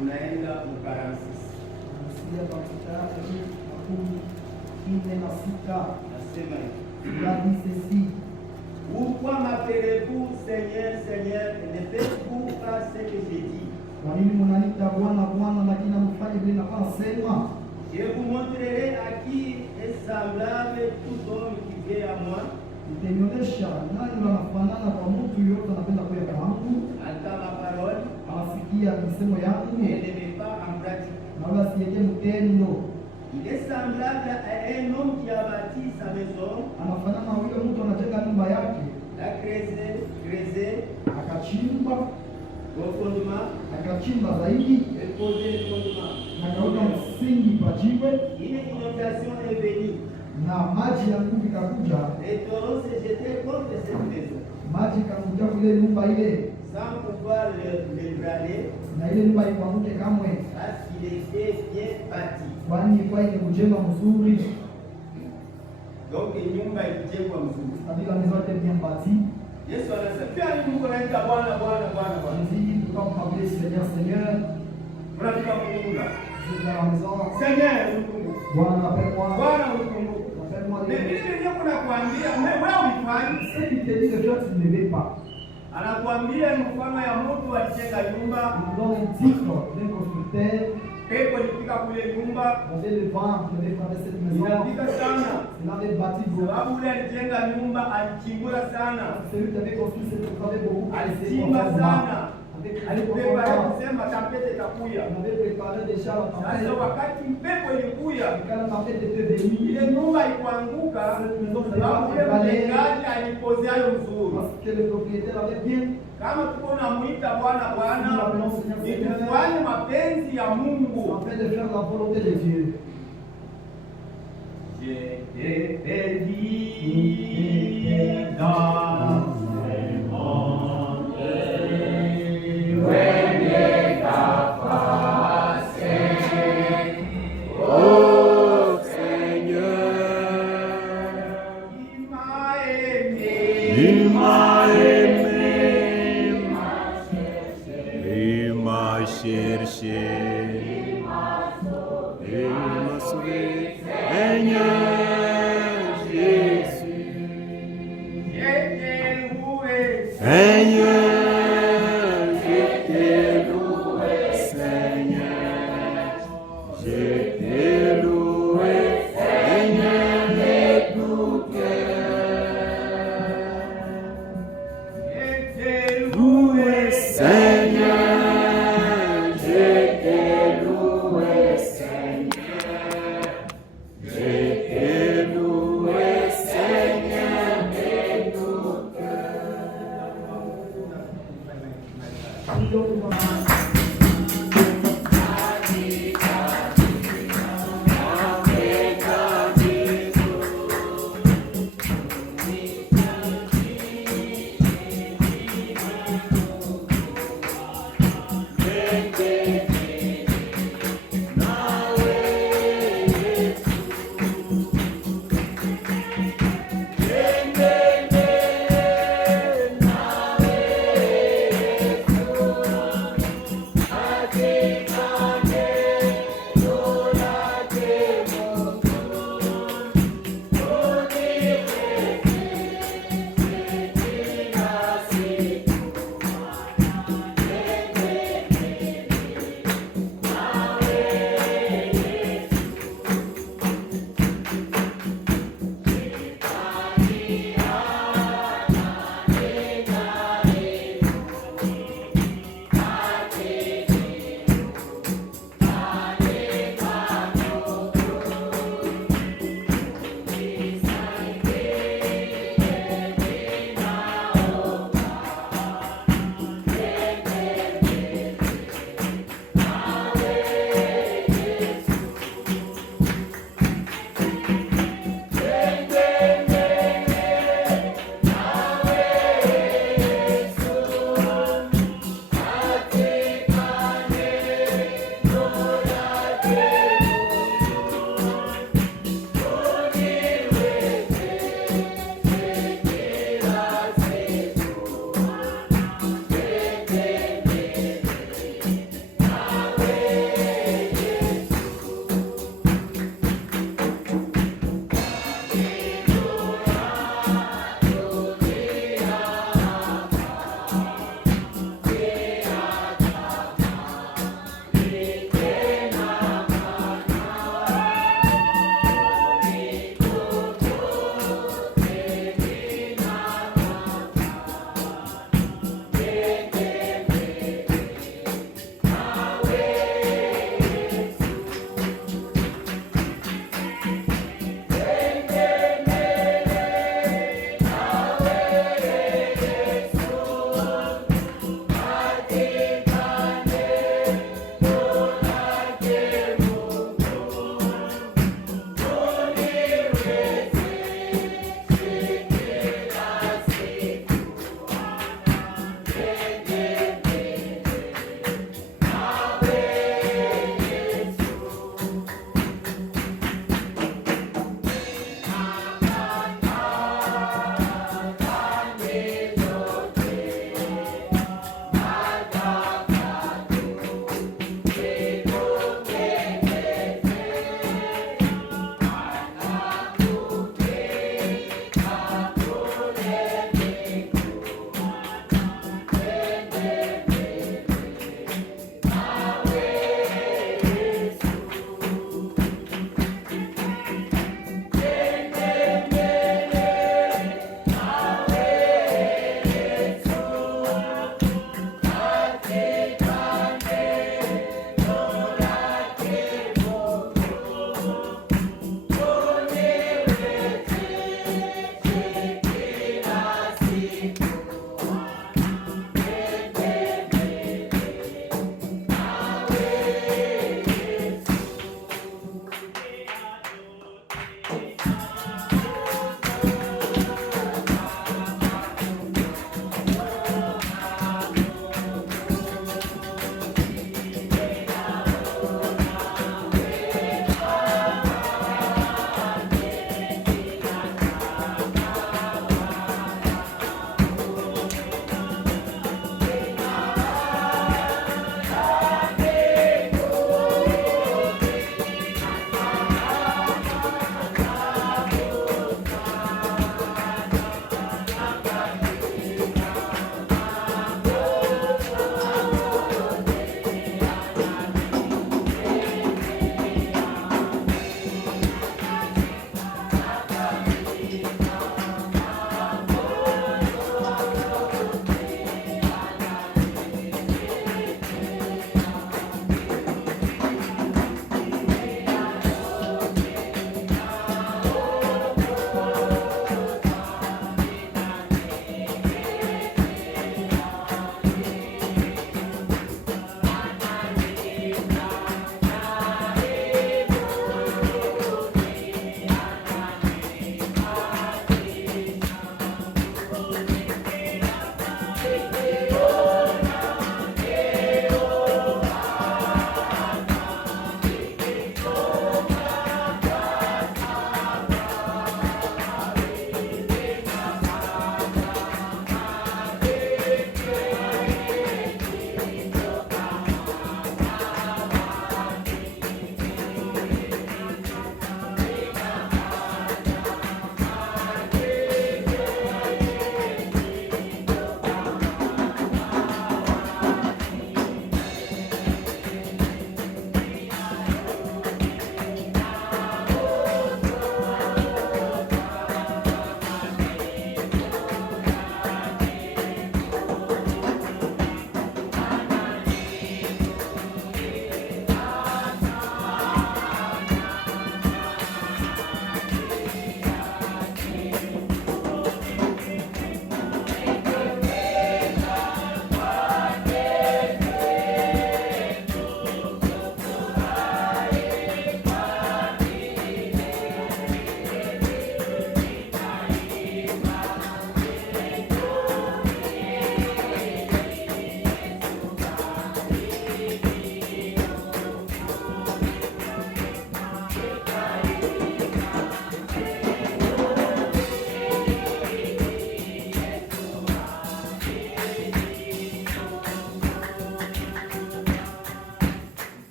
tunaenda mu 46. Tunasikia kwa mstari makumi nne na sita. Nasema hivi. Pourquoi m'appelez-vous Seigneur, Seigneur, et ne faites-vous pas ce que j'ai dit? Kwa nini mnaniita Bwana Bwana lakini hamfanyi vile ninavyosema? Je vous montrerai à qui est semblable tout homme qui vient à moi. Nitaonyesha nani wanafanana kwa mtu yote anapenda kuja kwangu. Entend ma parole, anasikia misemo yangu et ne met pas en pratique. na wala asiyeje mtendo. Il est semblable à un homme qui a bâti sa maison. Anafanana na yule mtu anajenga nyumba yake. La creusé, akachimba profondément, akachimba zaidi, et posé le fondement. akaweka msingi pa jiwe. Une inondation est venue. Na maji ya nguvu ikakuja. Les taureaux se jetaient contre cette maison. Maji ikakuja kule nyumba ile. Sans pouvoir l'ébranler. Na ile nyumba ikaanguke kamwe. Parce qu'il était bien bâti. Kwani ilikuwa imejengwa mzuri. Donc nyumba ilijengwa mzuri. Kabila maison était bien bâtie. Yesu anasema pia ni Mungu anaita Bwana Bwana Bwana Bwana. Jésus doit parler Seigneur Seigneur. Unafika Mungu la. C'est dans la maison. Seigneur Mungu. Bwana appelle-moi. Bwana Mungu. Appelle-moi. Mais Biblia kuna kuambia wewe ulifanya. Ce qui te dit de faire tu ne le fais pas. Anakuambia ni mfano ya mtu alijenga nyumba. Il donne un titre d'un constructeur. Pepo ilifika kule nyumba. Avait le vent qui avait frappé cette maison. Inafika sana. Il avait bâti beaucoup. Sababu ule alijenga nyumba alichimbura sana. Celui qui avait construit cette maison avait beaucoup. Alichimba sana. Alipepare kusema tempete itakuya. On avait préparé déjà la tempête. Sasa wakati pepo ilikuya, quand la tempête était venue, ile nyumba ikuanguka, sababu ule mjengaji alipozea hayo mzuri. Parce que le propriétaire avait bien. Kama tuko namuita Bwana Bwana, ni kufanya mapenzi ya Mungu. Afin de faire la volonté de Dieu. Je t'ai perdu dans ces mondes.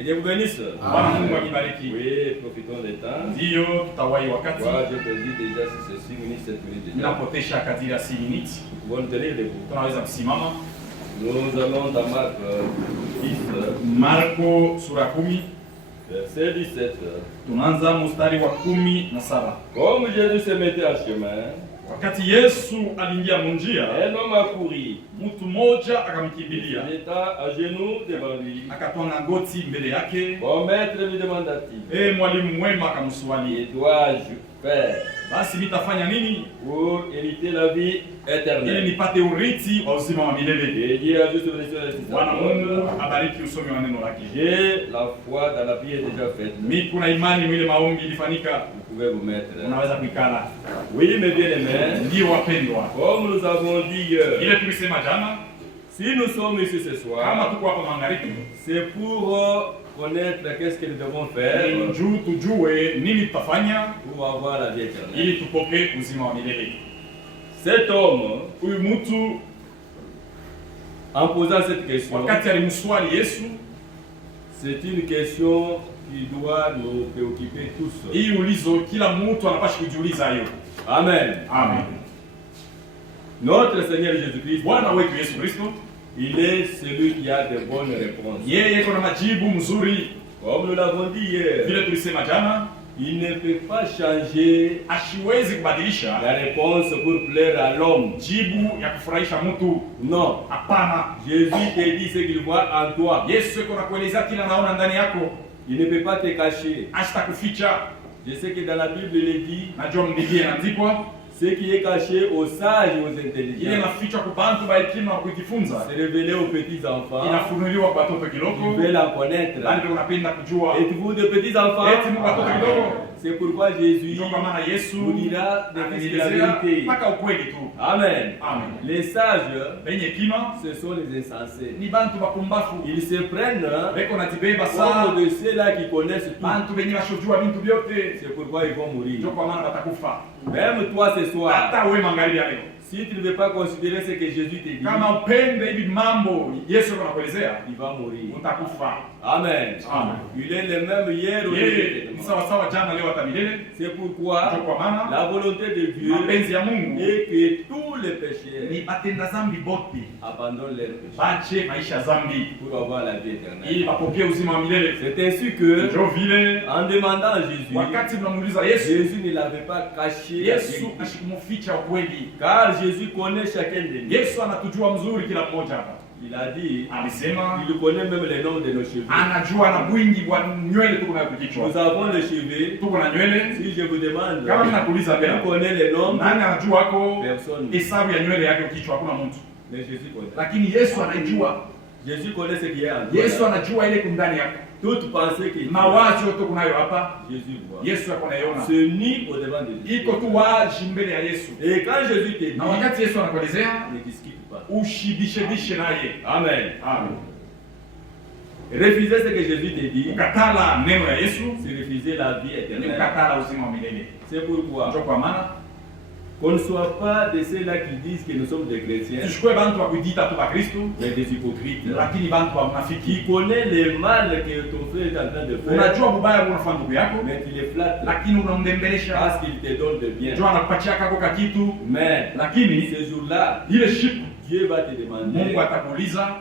Que Dieu vous bénisse. Bwana Mungu akibariki. Oui, profitons des temps. Ndiyo tutawahi wakati. Voilà, je te dis déjà si c'est 6 minutes, 7 minutes déjà. Ninapotesha kadiri ya 6 minutes. Nous pouvons tenir debout. Tunaweza kusimama. Nous allons dans Marc 10, Marko sura 10. verset 17. Tunaanza mstari wa 17. Comme Jésus se mettait en chemin, Wakati Yesu aliingia munjia, un homme a couru. mtu mmoja akamkimbilia, Il était à genoux devant lui. akatwanga goti mbele yake. Bon maître, lui demanda-t-il, Mwalimu mwema akamswali, que dois-je faire basi nitafanya nini pour hériter la vie ili éternelle? nipate urithi wa uzima wa milele? Et Dieu a juste béni sur les Bwana Mungu disciples. abariki usomi wa neno lake. J'ai la foi dans la vie est déjà faite. Mi kuna imani mwile maombi ilifanyika. Vous pouvez vous mettre. Unaweza kuikala. Oui, mes bien-aimés, Ndio wapendwa, comme nous avons dit hier, ile tulisema jana, si nous sommes ici ce kama soir, tuko hapa magharibi, c'est pour connaître qu'est-ce que nous devons faire ni juu tujue nini tutafanya pour avoir la vie éternelle. ili tupokee uzima wa milele. Cet homme, Huyu mtu en posant cette question, wakati alimswali Yesu, c'est une question qui doit nous préoccuper tous. hii ulizo kila mtu anapaswa kujiuliza hiyo. Amen. Amen. Notre Seigneur Jésus-Christ, Bwana wetu Yesu Kristo, il est celui qui a de bonnes réponses. yeye kuna majibu mzuri. Comme nous l'avons dit hier, Vile tulisema jana, il ne peut pas changer ashiwezi kubadilisha la réponse pour plaire à l'homme. jibu ya kufurahisha mtu. Non. Hapana. Jésus te dit ce qu'il voit en toi. Yesu yuko nakueleza kila naona ndani yako, Il ne peut pas te cacher. asitakuficha. Je sais que dans la Bible, il est dit Najua Biblia inaandikwa ce qui est caché aux sages et aux ile intelligents, inafichwa kwa bantu ba hekima wa kujifunza, c'est révélé aux petits enfants inafunuliwa kwa watoto qui kidogo, veulent en connaître. bali ndio unapenda kujua. Êtes-vous de petits enfants? Eti Mungu watoto kidogo. C'est pourquoi Jésus Ndio kwa maana Yesu vous dira de dire la anaelezea vérité. mpaka ukweli tu. Amen. Amen. Les sages, Benye hekima ce sont les insensés. ni bantu bapumbafu, Ils se prennent beko natibeba comme sana, de ceux-là qui connaissent tout. bantu benye bashojua bintu vyote, C'est pourquoi ils vont ndio mourir. kwa maana batakufa. Même toi ce soir, Hata wewe mangali ya leo, si tu ne veux pas considérer ce que Jésus te dit, kama upende hivi mambo Yesu anakuelezea, il va mourir. utakufa. Amen. Amen. Il est le même hier Yeye ni aujourd'hui. sawa sawa jana leo hata milele. C'est pourquoi Ndio kwa maana la volonté de Dieu mapenzi ya Mungu est que tous les pécheurs ni batenda zambi bote abandonnent leurs péchés bache maisha ya zambi pour avoir la vie ili éternelle. wapokee uzima wa milele. C'est ainsi que, Ndio vile en demandant à Jésus, wakati mnamuuliza Yesu, Jésus ne l'avait pas caché la Yesu vérité. ashikumuficha ukweli. Car Jésus connaît chacun de nous. Yesu anatujua mzuri kila mmoja hapa. Il a dit, Alisema il connaît même les noms de nos cheveux. anajua na bwingi bwa nywele tuko nayo kukichwa. Nous avons les cheveux. Tuko na nywele. Si je vous demande, Kama mimi nakuuliza tu mbele, connais les noms, nani anajua ako personne. hesabu ya nywele yake kukichwa? Hakuna mtu. Mais Jésus connaît. Lakini Yesu anajua. Jésus connaît ce qui est en toi. Yesu anajua ile kundani yako. Toute pensée que tu as, Mawazo yote kunayo hapa, Jésus voit. Yesu yako anaiona. Se nie au devant de Dieu. Iko tu wazi mbele ya Yesu. Et quand Jésus te dit, Na wakati Yesu anakuelezea, ne discute pas. ushibishe naye. Amen. Amen. Refuser ce que Jésus te dit, Ukatala neno ya Yesu c'est refuser la vie ni éternelle. ukatala uzima wa milele. C'est pourquoi Ndio kwa maana qu'on ne soit pas de ceux-là qui disent que nous sommes des chrétiens, tuchukue bantu wa kujiita tu Bakristo, mais des hypocrites. lakini bantu wa mnafiki. Qui connaît le mal que ton frère est en train de faire, Unajua bubaya unafanya ndugu yako, mais tu les flattes lakini unamdembelesha. parce qu'il te donne de bien. Ndio anakupatia kako ka kitu, Mais lakini ce jour-là, ile shipu Dieu va te demander Mungu atakuuliza,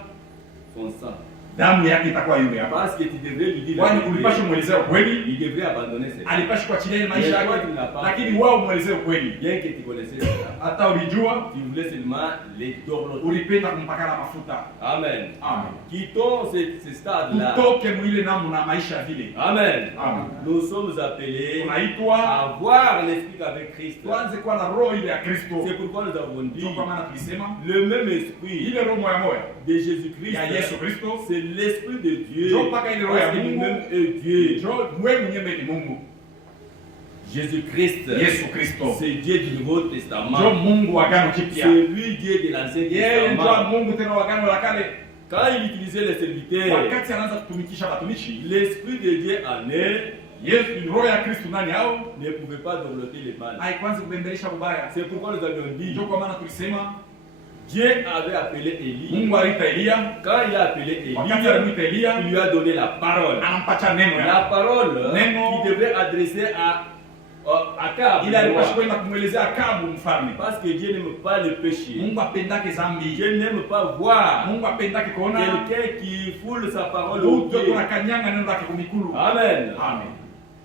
son sang. damu yake itakuwa yule hapa. Parce que tu devrais lui dire la Kwani vérité. ulipasha muelezea ukweli, Il devrait abandonner ses alipashi kuachilia ile maisha yake, lakini wao muelezee ukweli. bien que tu connaissais ça. Hata ulijua, Tu voulais seulement les dorloter. ulipenda kumpakana mafuta. Amen. Amen. Quittons ce stade-là. Tutoke mwile namna maisha vile. Amen. Amen. Nous sommes appelés Tunaitwa à voir l'esprit avec Christ. tuanze kuwa na roho ile ya Kristo. C'est pourquoi nous avons dit Ndio kwa maana tulisema le même esprit ile roho moya moya de Jésus-Christ, ya Yesu Kristo c'est l'esprit de Dieu. ndio mpaka ile roho ya Parce que Mungu lui-même est Dieu. ndio wewe mwenyewe ni Mungu. Jésus-Christ, Yesu Kristo c'est Dieu du Nouveau ndio Testament. Mungu wa agano jipya. C'est lui Dieu de l'Ancien Yeye ndio Testament. Mungu tena wa agano la kale. Quand il utilisait les serviteurs, Wakati anaanza kutumikisha watumishi, l'esprit de Dieu en eux Yesu roho ya Kristo ndani yao ne pouvait pas dorloter le mal. haikwanza kubembelesha ubaya. C'est pourquoi nous avions dit Ndio kwa maana tulisema Dieu avait appelé Élie. Mungu aliita Elia. Quand il a appelé Élie, Wakati alimuita Elia, il lui a donné la parole. anampatia neno La ya parole Neno. qui devait adresser à Akab. ile alikuwa kwenda kumwelezea Akabu mfalme. Parce que Dieu n'aime pas le péché. Mungu apendake zambi. Dieu n'aime pas voir Mungu apendake kuona quelqu'un qui foule sa parole au mtu pied. kuna kanyanga neno lake kumikulu. Amen. Amen.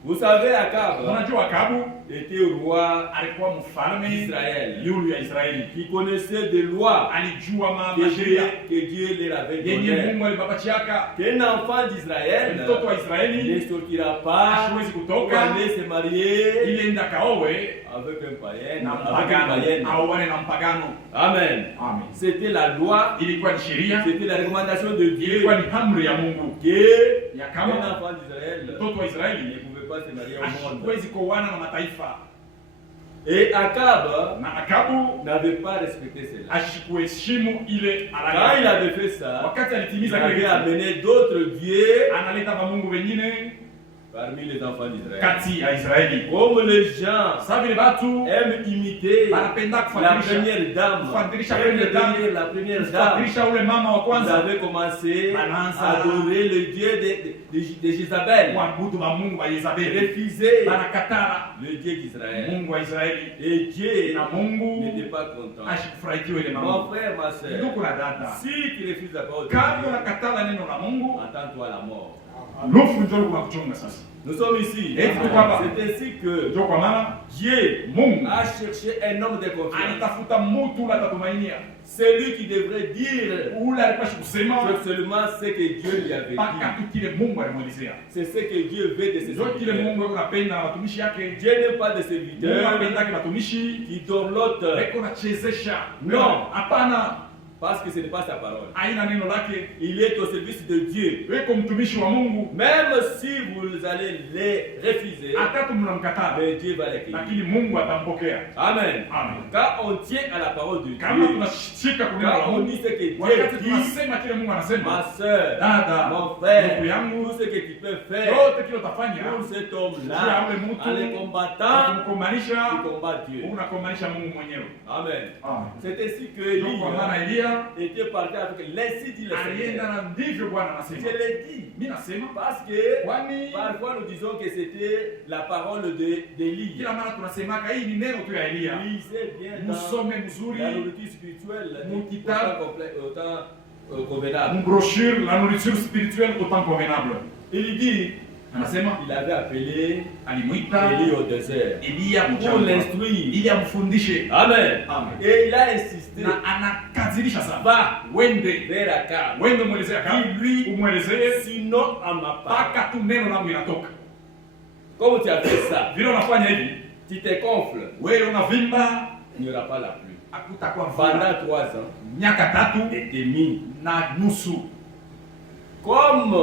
Vous savez, Akab Unajua Akabu était roi alikuwa mfalme d'Israël yule ya Israeli. qui connaissait des lois Alijua que Dieu, sheria que Dieu leur avait yenye données. Mungu alipapachiaka. Qu'un enfant d'Israël Mtoto wa ne Israeli sortira pas hasiwezi pour kutoka aller se marier ili enda kaowe avec un païen. na Avec une païenne. mpagano, aoane na mpagano. Amen. Amen. C'était la loi, Ilikuwa ni sheria, c'était la recommandation de Dieu ilikuwa ni amri ya Mungu que ya un kama enfant d'Israël mtoto wa ne Israeli pouvait pas se marier au monde. hasiwezi kuoana na mataifa. Et Akab Na Akabu n'avait pas respecté cela. ashikuheshimu ile Quand il alama. avait fait ça, Wakati il alitimiza kile avait kitu, amené d'autres dieux analeta mamungu wengine parmi les enfants d'Israël. kati ya Israeli. Comme les gens Sasa vile watu aiment imiter wanapenda la kufuatilisha première dame, kufuatilisha aiment première dame, devenir la première dame, kufuatilisha ule mama wa vous kwanza avez commencé Bananza. à adorer le Dieu de Jézabel, kuabudu mamungu wa Yezabeli, refuser banakatala le Dieu d'Israël. Mungu wa Israeli Et Dieu na Mungu n'était pas content. ashikufurahikiwe ile Mon mamungu. frère, ma soeur, Ndugu na dada, si tu refuses la parole de kama Dieu, unakatala neno la Mungu, attends-toi à la mort. lufu ndio kunakuchunga sasa. Nous sommes ici. Et pourquoi pas? C'est ainsi que Ndio kwa maana Dieu Mungu a cherché un homme de confiance. alitafuta mtu la tatumainia, Celui qui devrait dire ule alipashi kusema seulement ce que Dieu lui avait mpaka dit. tu kile Mungu alimwelezea. C'est ce que Dieu veut de ses Ndio kile serviteurs. Mungu anapenda na watumishi yake. Dieu n'aime pas de Mungu serviteurs anapenda watumishi qui dorlotent beko nachezesha. No. Hapana, parce que ce n'est pas sa parole. aina neno lake. Il est au service de Dieu. Weko mtumishi wa Mungu, Même si vous allez les refuser, hata mnamkataa, mais Dieu va les accueillir. lakini Mungu atampokea. Amen. Amen. Quand on tient à la parole de Kama Dieu, tunashika kunena la quand on Mungu, dit ce que Dieu wakati dit, tunasema kile Mungu ma anasema, soeur, dada, mon frère, ndugu yangu, tout ce que tu peux faire yote kile utafanya pour cet juu ya homme-là, ule mtu, en le combattant, kumkomanisha, tu combats Dieu. unakomanisha Mungu mwenyewe. Amen. Amen. C'est ainsi que Ndio kwa maana Élie Elia était parti avec l'ainsi dit le alienda Seigneur. na ndivyo Bwana Je anasema. l'ai dit. Mimi nasema Parce que kwani parfois nous disons que c'était la parole d'Élie. kila mara tunasemaka hii ni neno tu ya Elia. Lisez bien dans Musome mzuri la nourriture spirituelle, Mon kitab. autant convenable. brochure la nourriture spirituelle autant convenable. Il dit, Anasema il avait appelé alimuita Élie au désert Elia pour mchana l'instruire. ili amfundishe. Amen. Amen. Et il a insisté, Na anakazilisha sana. va Wende vers Akab. wende mwelezea kama Lui, umwelezee sinon à ma part. mpaka tu neno langu inatoka. Comme tu as fait ça, Vile unafanya hivi, tu te gonfles, wewe unavimba, il n'y aura pas la pluie. hakutakuwa mvula. Pendant 3 ans Miaka 3 et demi. na nusu Comme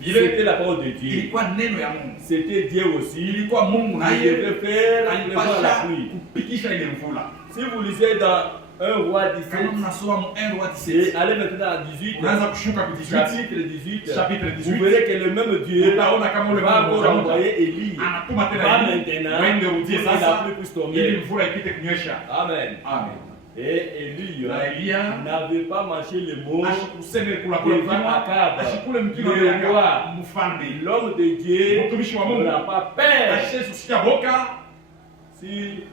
Il est- c'était la parole de Dieu, ilikuwa neno ya Mungu, c'était Dieu aussi. ilikuwa Mungu Il naye devait faire pleuvoir la alipasha pluie. kupikisha ile mvula. Si vous lisez dans 1 roi Kama 17, mnasoma mu 1 roi et 17, allez maintenant à 18, unaanza kushuka ku 18, chapitre 18, chapitre vous 18, verrez que le même Dieu va utaona kama ule Mungu encore mmoja envoyer Élie. anatuma Va tena Eli, maintenant wende pour ujie que la sasa pluie puisse ili tomber. mvula ipite kunyesha. Amen. Amen. Et Élie Na Elia n'avait pas mangé le mot. ashikuseme kula kula Devant mkima, Akab, ashikule mkima le mbele ya roi, Akab, mfalme. L'homme de Dieu Mtumishi wa Mungu n'a pas peur. ashesusikia boka. Si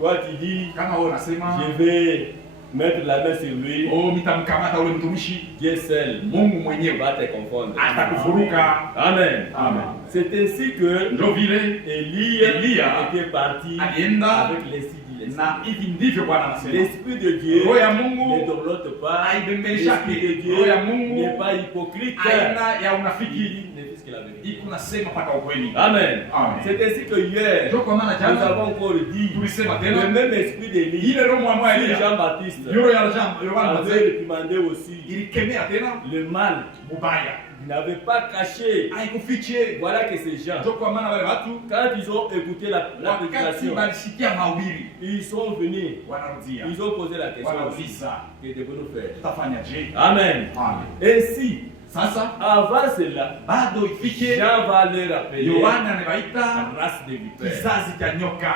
toi tu dis, Kama wewe unasema je vais mettre la main sur lui, oh, mitamkamata ule mtumishi, Dieu seul Mungu mwenyewe va te confondre. atakufuruka. Amen. Amen. C'est ainsi que Ndio vile Élie Elia était parti alienda avec les six diles. na hivi ndivyo Bwana anasema. L'esprit de Dieu Roho ya ne Mungu dorlote pas. haibembeleshake. L'esprit de Dieu Roho ya Mungu n'est pas hypocrite. aina ya Il unafiki, dit ne fils que la vérité. iko nasema mpaka ukweli. Amen. Amen. C'est ainsi que hier, Ndio kwa maana nous jana avons encore dit tulisema le tena même esprit d'Élie, ile roho mwa si Elia Jean-Baptiste yule ya Yohana avait mzee réprimandé aussi ilikemea tena le mal. mubaya, Il n'avait pas caché. haikufiche. Voilà que ces gens, Ndio kwa maana wale watu quand ils ont écouté la wakati prédication, walisikia mahubiri ils sont venus, wanarudia, ils ont posé la question aussi, wanauliza que devons-nous faire? tutafanya je? Amen. Amen. Ainsi, Sasa avant cela, bado ifike, Jean va leur rappeler Yohana la anawaita race de vipères. kizazi cha nyoka.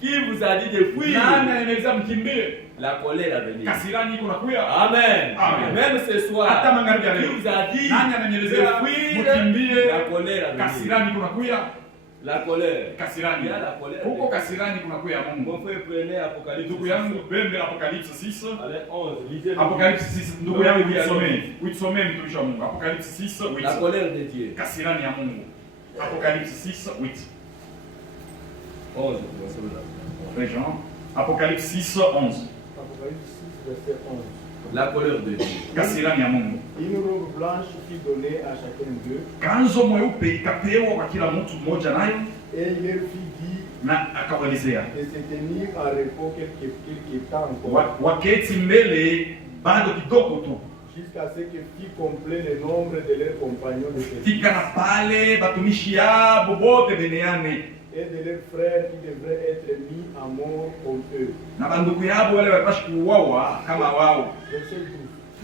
Qui vous a dit de fuir? Nani anaeleza mkimbie? La colère à venir. Kasirani iko nakuya. Amen. Amen. Même ce soir, Hata magharibi ya qui leo. vous a dit Nani de ananielezea fuir? mkimbie? La colère à venir. Kasirani iko nakuya. La colère. Kasirani. Il y a la colère. Huko kasirani kuna kuya Mungu. Mon frère, prenez Apocalypse. Ndugu yangu bembe Apocalypse 6. Allez, 11. Lisez le Apocalypse 6. Ndugu yangu uitomee. Uitomee mtumishi wa Mungu. Apocalypse 6 La 8. colère de Dieu. Kasirani ya Mungu. Apocalypse 6 8. 11. Frère Jean. Apocalypse 6 11. Apocalypse 6, verset 11. La colère de Dieu. Kasirani ya Mungu. Une robe blanche fut donnée à chacun d'eux, Kanzo mweupe ikapewa kwa kila mtu mmoja nayo et il leur fit dire na akawaelezea de se tenir en repos quelque temps encore, waketi mbele bado kidogo tu jusqu'à ce que fût complet le nombre de leurs compagnons de service fika na pale batumishi yabo bote beneane et de leurs frères qui devraient être mis à mort comme eux. na banduku yabo wale wapashi kuuawa kama wao. Verset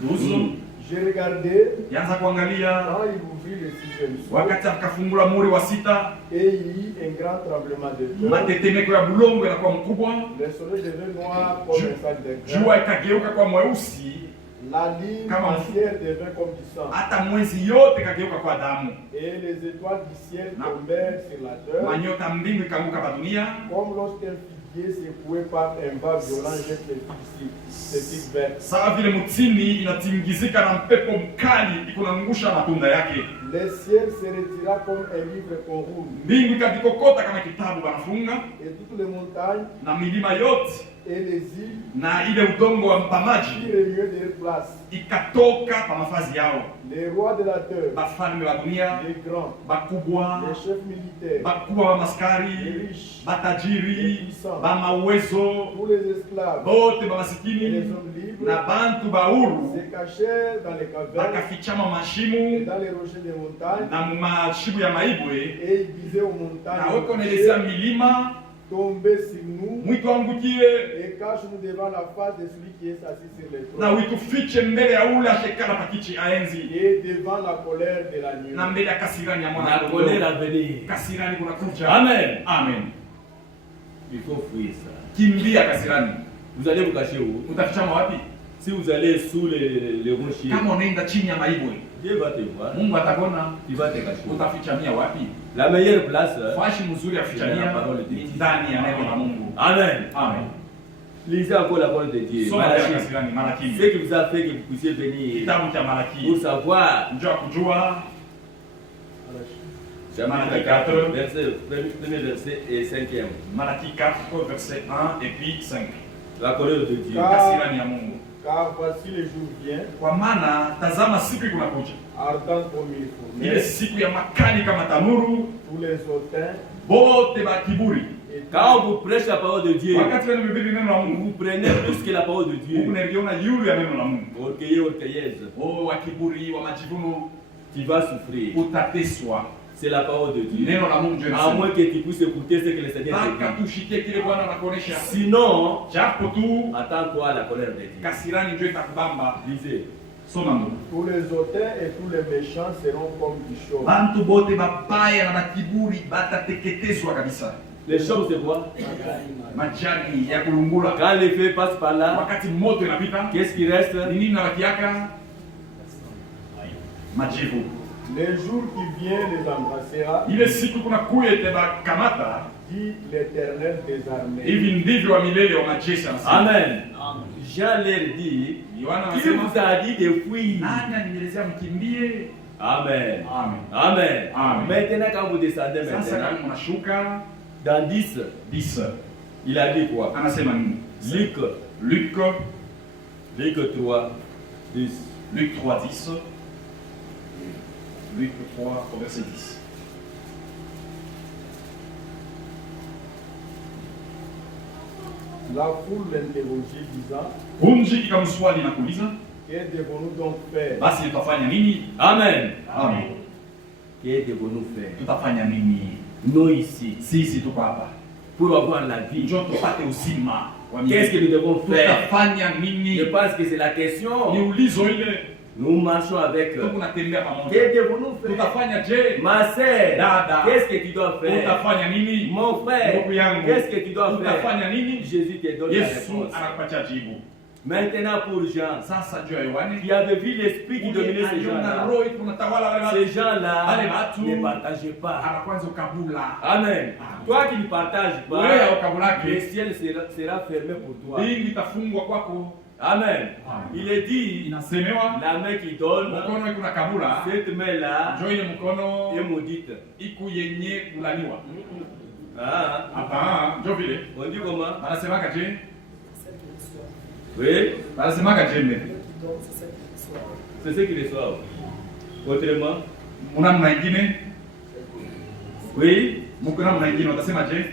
12. Ruhusu J'ai regardé yanza kuangalia quand il ouvrit le sixième sceau, wakati akafungula muri wa sita, et il y eut un grand tremblement de terre. matetemeko ya bulongo yanakuwa mkubwa, Le soleil devint noir comme un sac de grains. jua ikageuka kwa mweusi, La ligne Comment? entière devint comme du sang. hata mwezi yote ikageuka kwa damu, Et les étoiles du ciel Non. tombèrent sur la terre, manyota mbingu ikaanguka pa dunia, comme lorsqu'un figuier secoué par un vent violent jette ses figues vertes. sawa vile mtini inatingizika na mpepo mkali ikunangusha matunda yake. Le ciel se retira comme un livre qu'on roule, Mbingu ikajikokota kama kitabu banafunga, et toutes les montagnes na milima yote et les îles na ile udongo wa furent mpamaji remuées de leur place. ikatoka pa mafazi yao. Les rois de la terre, Bafalme wa dunia, les grands, bakubwa, les chefs militaires, bakubwa wa les maskari, riches, batajiri, bamauwezo tous les esclaves bote et les bamasikini hommes libres na bantu bauru se cachèrent dans les cavernes bakafichama et mashimu dans les rochers des montagnes, na mashimu ya maibwe, et ils disaient aux na montagnes, weko naelezea milima tombez sur nous mwitu angukie et cache-nous devant la face de celui qui est assis sur le na trône witufiche mbele ya ule ashekala pakichi aenzi et devant la colère de na l'agneau. mbele ya kasirani ya mwana La kondoo. colère à venir. Kasirani kunakuja. Amen. Amen. Il faut fuir ça. Kimbia kasirani. Vous allez vous cacher où? Utafichama wapi? Si vous allez sous les rochers, Kama unaenda chini ya maibwe, Dieu va te voir. Mungu atakuona. Il va te cacher. Utafichamia wapi? La meilleure place, Fashi mzuri ya c'est la fichamia parole de ni Dieu. ndani ya neno la Mungu. Amen. Amen. Lisez encore la parole de Dieu. Soma ya Malachie. kasirani Ce Malaki. qui vous a fait que vous puissiez venir Kitabu cha pour Malaki. savoir. Njoo kujua Chapitre 4, premier verset et 5e. Malaki 4 verset 1 et puis 5. La colère de Dieu. Kasirani ya Mungu. Car voici le jour vient, Kwa maana tazama siku ikunakuja. ardent comme une Ile fournaise, siku ya makali kama tanuru, tous les hautains bote ba kiburi. et Quand vous prêchez la parole de Dieu, Wakati wewe umebidi neno la Mungu, vous prenez plus que la parole de Dieu. unaliona yulu ya neno la Mungu. Orgueilleux, orgueilleuse, Oh, wa kiburi, wa majivuno, tu vas souffrir. utateswa. C'est la parole de Dieu. Neno la Mungu ndio À moins linasema. que tu puisses écouter ce que le Seigneur te Mpaka dit. tushikie kile Bwana anakuonesha. Sinon, Japo tu attends-toi à la colère de Dieu. kasirani ndio itakubamba. Lisez. Soma ndugu. tous les hautains et tous les méchants seront comme du chaume. Bantu bote babaya na bakiburi batateketezwa kabisa. Les choses c'est quoi? Majani ya kulungula. Quand les feux passent par là, Wakati moto inapita, qu'est-ce qui reste? ni nini nabakiaka? Majivu. Le jour qui vient les embrassera, Ile siku kuna kuya itabakamata, dit l'Éternel des armées. hivi ndivyo wa milele wa majeshi anasema. Amen. Jean leur dit, Yohana qui vous anasema, a dit de fuir? nani alinielezea mkimbie? Amen. Amen. Amen. Amen. Maintenant, quand vous descendez Sasa maintenant, kama mnashuka dans 10, 10. il a dit quoi? Anasema nini? Luc, Luc 3, 10. Luc 3 10. Luc 3 au verset 10. La foule l'interrogeait, disant, Kunji ikamswali na kuuliza, que devons-nous donc faire? basi tutafanya nini? Amen. Amen. Que devons-nous faire? Tutafanya nini? Nous ici, Sisi tuko hapa. pour avoir la vie, Njoo tupate uzima wa qu'est-ce que milele. nous devons faire? Tutafanya Je nini? pense que c'est la question. Ni ulizo ile. Nous marchons avec eux. tunatembea pamoja. Que devons-nous faire? Tutafanya je? Ma sœur, Dada. qu'est-ce que tu dois faire? Utafanya nini? Mon frère, Ndugu yangu. qu'est-ce que tu dois faire? Utafanya nini? Jésus te donne la Yesu réponse. anakupatia jibu. Maintenant pour Jean, Sasa juu ya Yohane, qui avait vu l'esprit qui dominait ces aliona gens-là. roho kunatawala wale Ces watu. gens-là Wale watu ne partageaient pas. anakwanza ukabula. Amen. Toi qui ne partages Wewe pas, haukabulaki. le ciel sera fermé pour toi. Mbingu itafungwa kwako. Amen. Amen. Il est dit, Inasemewa la main qui donne, mkono iko na kabula, cette main-là njoo ile mkono est maudite. iku yenye kulaniwa. Ah, Hapa njoo vile. on dit comment? Anasemaka je? Oui, Anasemaka je mbele. c'est ce qu'ils reçoivent. Autrement, Una mna ingine? oui, Mko na mna ingine utasema je?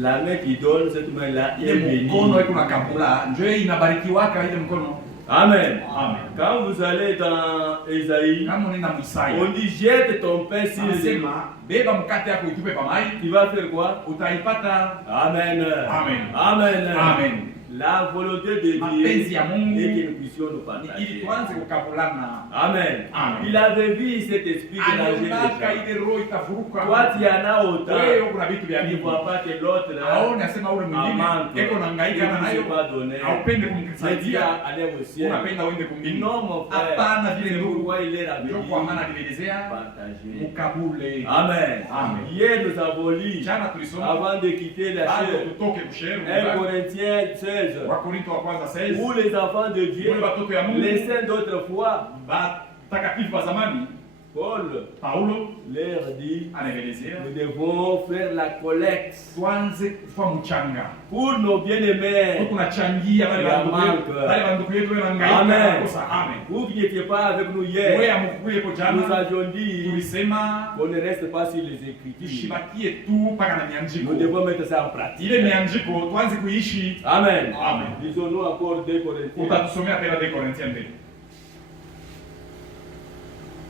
la main qui donne, cette main-là est Ile bénie. mkono iko na kabula, njoo inabarikiwaka ile mkono. Amen. Amen. Quand vous allez dans Ésaïe, Kama unaenda Isaya, on dit jette ton pain sur les eaux. anasema beba mkate yako utupe pa mai, Tu vas faire quoi? utaipata. Amen. Amen. Amen. Amen. La volonté de Mapenzi Dieu ya Mungu est que nous puissions nous ni ili partager. tuanze kukabulana. Amen. Amen. Il avait vu cet esprit de la Alionaka jeune. ile roho itafuruka. Toi, tu en as autant. Wewe kuna vitu vya Tu ne mingi. vois pas que l'autre là, Aone asema ule mwingine amante, eko na hangaika na il ne nayo. s'est pas donné. Haupende C'est dit kumsaidia. à aller au ciel. Unapenda uende kumbini. Non, mon frère. Hapana vile C'est ndugu. pourquoi il est là. Ndio kwa maana nilielezea Partager. mukabule. Amen. Amen. Hier, nous avons lu, Jana tulisoma avant de quitter la bado chair, tutoke kusheru. 1 Corinthiens 16, Wakorinto wa kwanza 16. où les enfants de Dieu, Wale watoto ya Mungu. les saints d'autrefois, Batakatifu wa zamani Paul Paulo leur dit, anaelezea nous devons faire la collecte tuanze kufa mchanga. pour nos bien-aimés. Tunachangia wale Ya bandugu yetu. manque. Wale bandugu yetu wanahangaika Amen. wanakosa. Amen. Vous qui n'étiez pas avec nous Wewe hier, amkuye kwa nous jana avions dit tulisema qu'on ne reste pas sur les Écritures. tushibakie tu mpaka na mianjiko. Nous devons mettre ça en pratique. Ile mianjiko tuanze kuishi. Amen. Amen. Disons-nous encore 2 Corinthiens Utatusomea tena 2 Corinthiens 2.